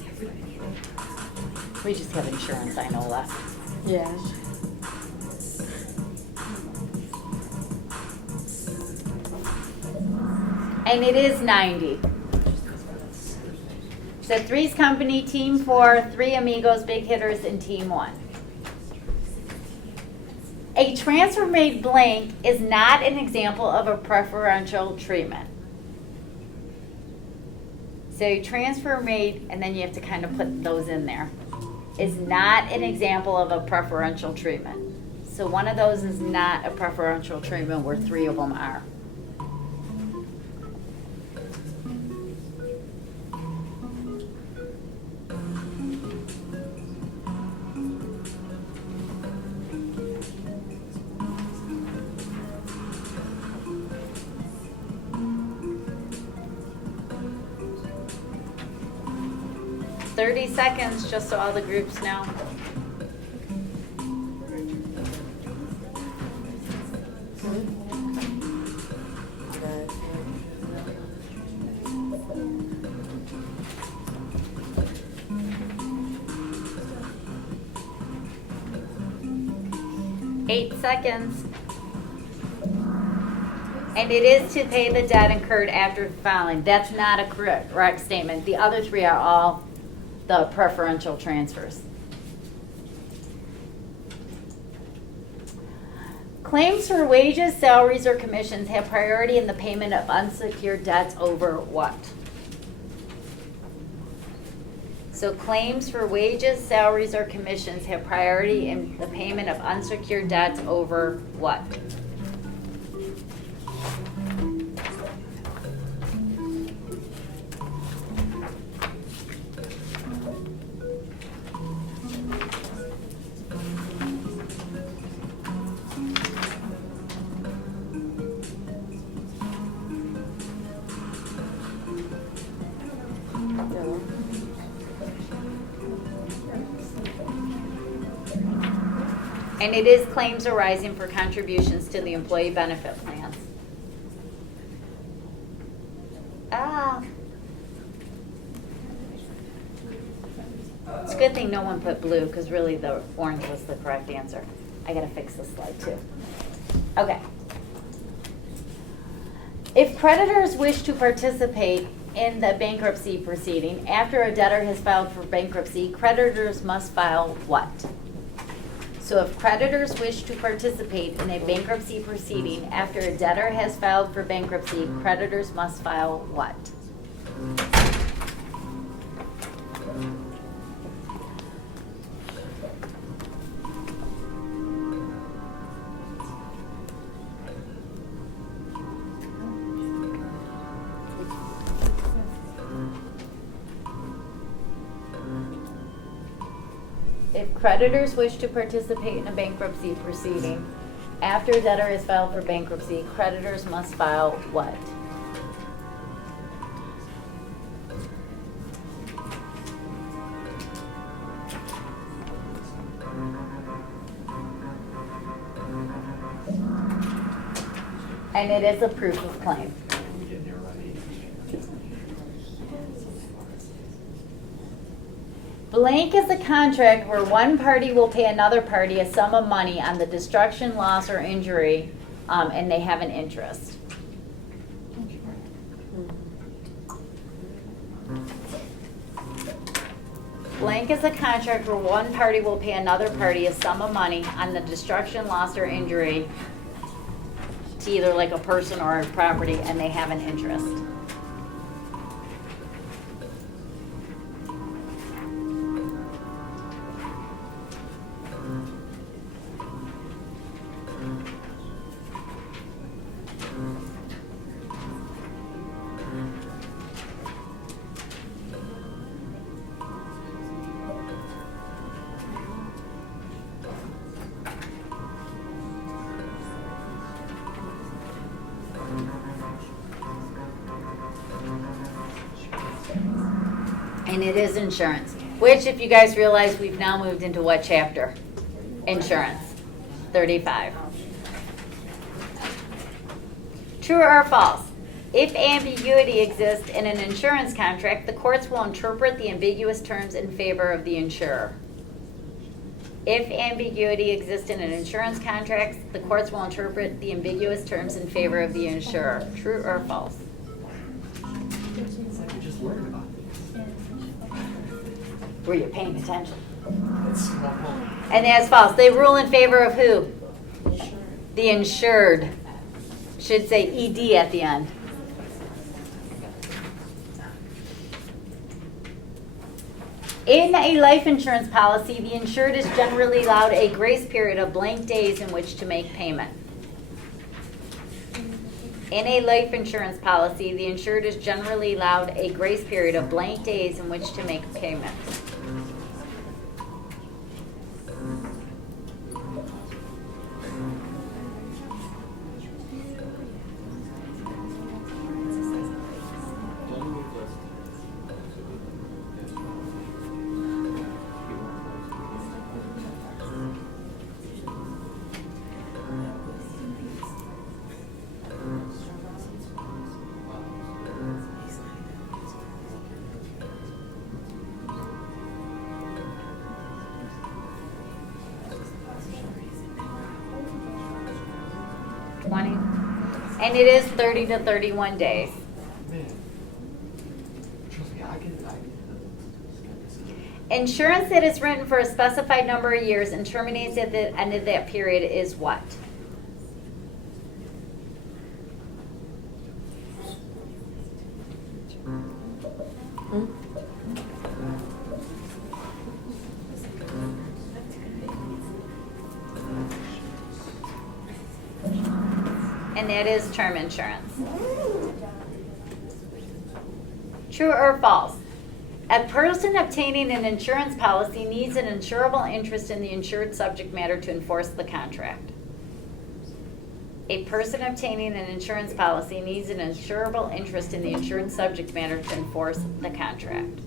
We just have insurance, I know left. Yeah. And it is 90. So Three's Company, Team 4, 3 Amigos, Big Hitters, and Team 1. A transfer made blank is not an example of a preferential treatment. So transfer made, and then you have to kind of put those in there, is not an example of a preferential treatment. So one of those is not a preferential treatment where 3 of them are. Seconds, just so all the groups know. Eight seconds. And it is to pay the debt incurred after filing. That's not a correct statement. The other 3 are all the preferential transfers. Claims for wages, salaries, or commissions have priority in the payment of unsecured debts over what? So claims for wages, salaries, or commissions have priority in the payment of unsecured debts over what? And it is claims arising for contributions to the employee benefit plans. It's good thing no one put blue, because really the orange was the correct answer. I gotta fix this slide too. Okay. If creditors wish to participate in the bankruptcy proceeding after a debtor has filed for bankruptcy, creditors must file what? So if creditors wish to participate in a bankruptcy proceeding after a debtor has filed for bankruptcy, creditors must file what? If creditors wish to participate in a bankruptcy proceeding after a debtor has filed for bankruptcy, creditors must file what? And it is a proof of claim. Blank is a contract where one party will pay another party a sum of money on the destruction, loss, or injury, and they have an interest. Blank is a contract where one party will pay another party a sum of money on the destruction, loss, or injury to either like a person or a property, and they have an interest. And it is insurance, which if you guys realize, we've now moved into what chapter? Insurance, 35. True or false? If ambiguity exists in an insurance contract, the courts will interpret the ambiguous terms in favor of the insurer. If ambiguity exists in an insurance contract, the courts will interpret the ambiguous terms in favor of the insurer. True or false? We just learned about Were you paying attention? this. And that's false. They rule in favor of who? The insured. Should say ED at the end. In a life insurance policy, the insured is generally allowed a grace period of blank days in which to make payment. In a life insurance policy, the insured is generally allowed a grace period of blank days in which to make payment. And it is 30 to 31 days. Man, trust me, I can. Insurance that is written for a specified number of years and terminates at the end of that period is what? And that is term insurance. True or false? A person obtaining an insurance policy needs an insurable interest in the insured subject matter to enforce the contract. A person obtaining an insurance policy needs an insurable interest in the insured subject matter to enforce the contract.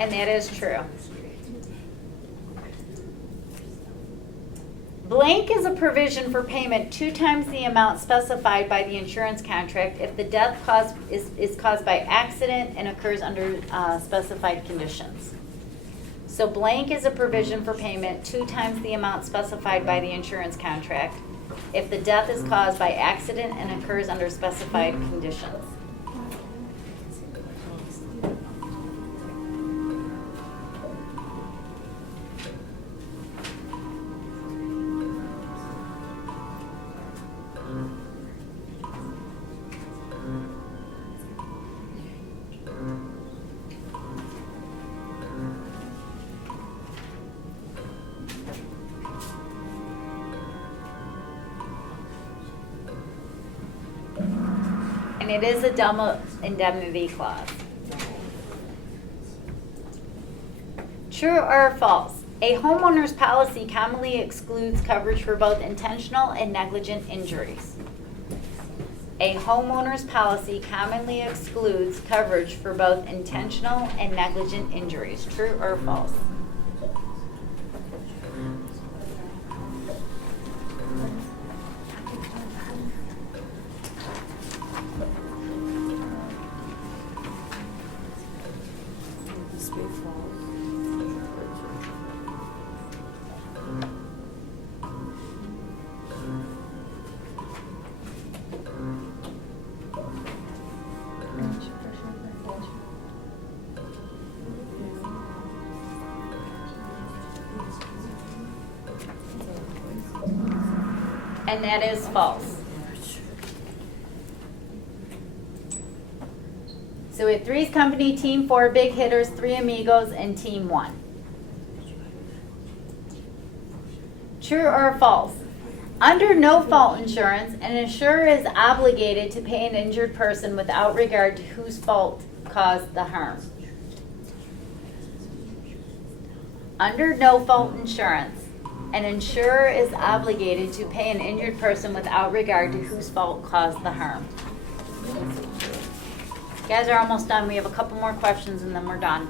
And that is true. Blank is a provision for payment 2 times the amount specified by the insurance contract if the death is caused by accident and occurs under specified conditions. So blank is a provision for payment 2 times the amount specified by the insurance contract if the death is caused by accident and occurs under specified conditions. And it is a double indemnity clause. True or false? A homeowner's policy commonly excludes coverage for both intentional and negligent injuries. A homeowner's policy commonly excludes coverage for both intentional and negligent injuries. True or false? And that is false. So we had Three's Company, Team 4, Big Hitters, 3 Amigos, and Team 1. True or false? Under no-fault insurance, an insurer is obligated to pay an injured person without regard to whose fault caused the harm. Under no-fault insurance, an insurer is obligated to pay an injured person without regard to whose fault caused the harm. You guys are almost done. We have a couple more questions and then we're done.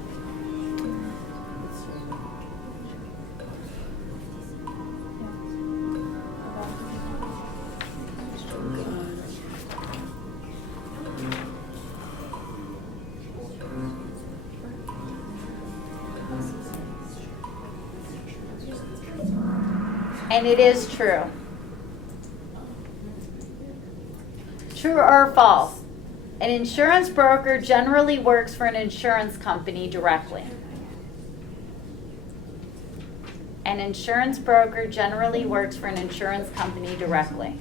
And it is true. True or false? An insurance broker generally works for an insurance company directly. An insurance broker generally works for an insurance company directly.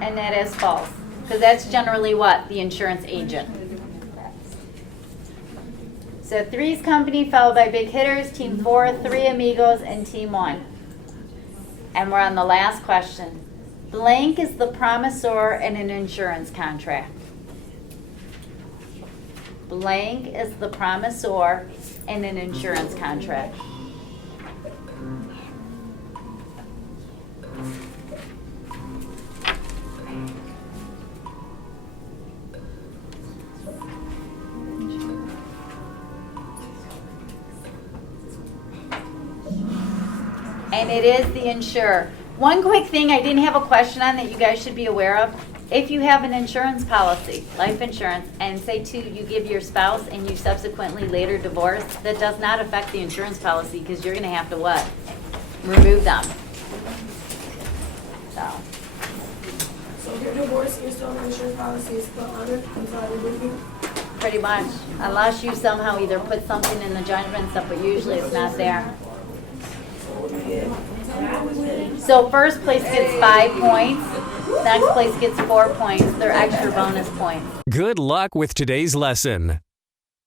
And that is false, because that's generally what? The insurance agent. So Three's Company followed by Big Hitters, Team 4, 3 Amigos, and Team 1. And we're on the last question. Blank is the promisor in an insurance contract. Blank is the promisor in an insurance contract. And it is the insurer. One quick thing I didn't have a question on that you guys should be aware of. If you have an insurance policy, life insurance, and say too you give your spouse and you subsequently later divorce, that does not affect the insurance policy because you're going to have to what? Remove them. So if you're divorced and you're still on the insurance policy, it's still on it until I remove you? Pretty much. Unless you somehow either put something in the judgment and stuff, but usually it's not there. So first place gets 5 points. Next place gets 4 points. They're extra bonus points. Good luck with today's lesson.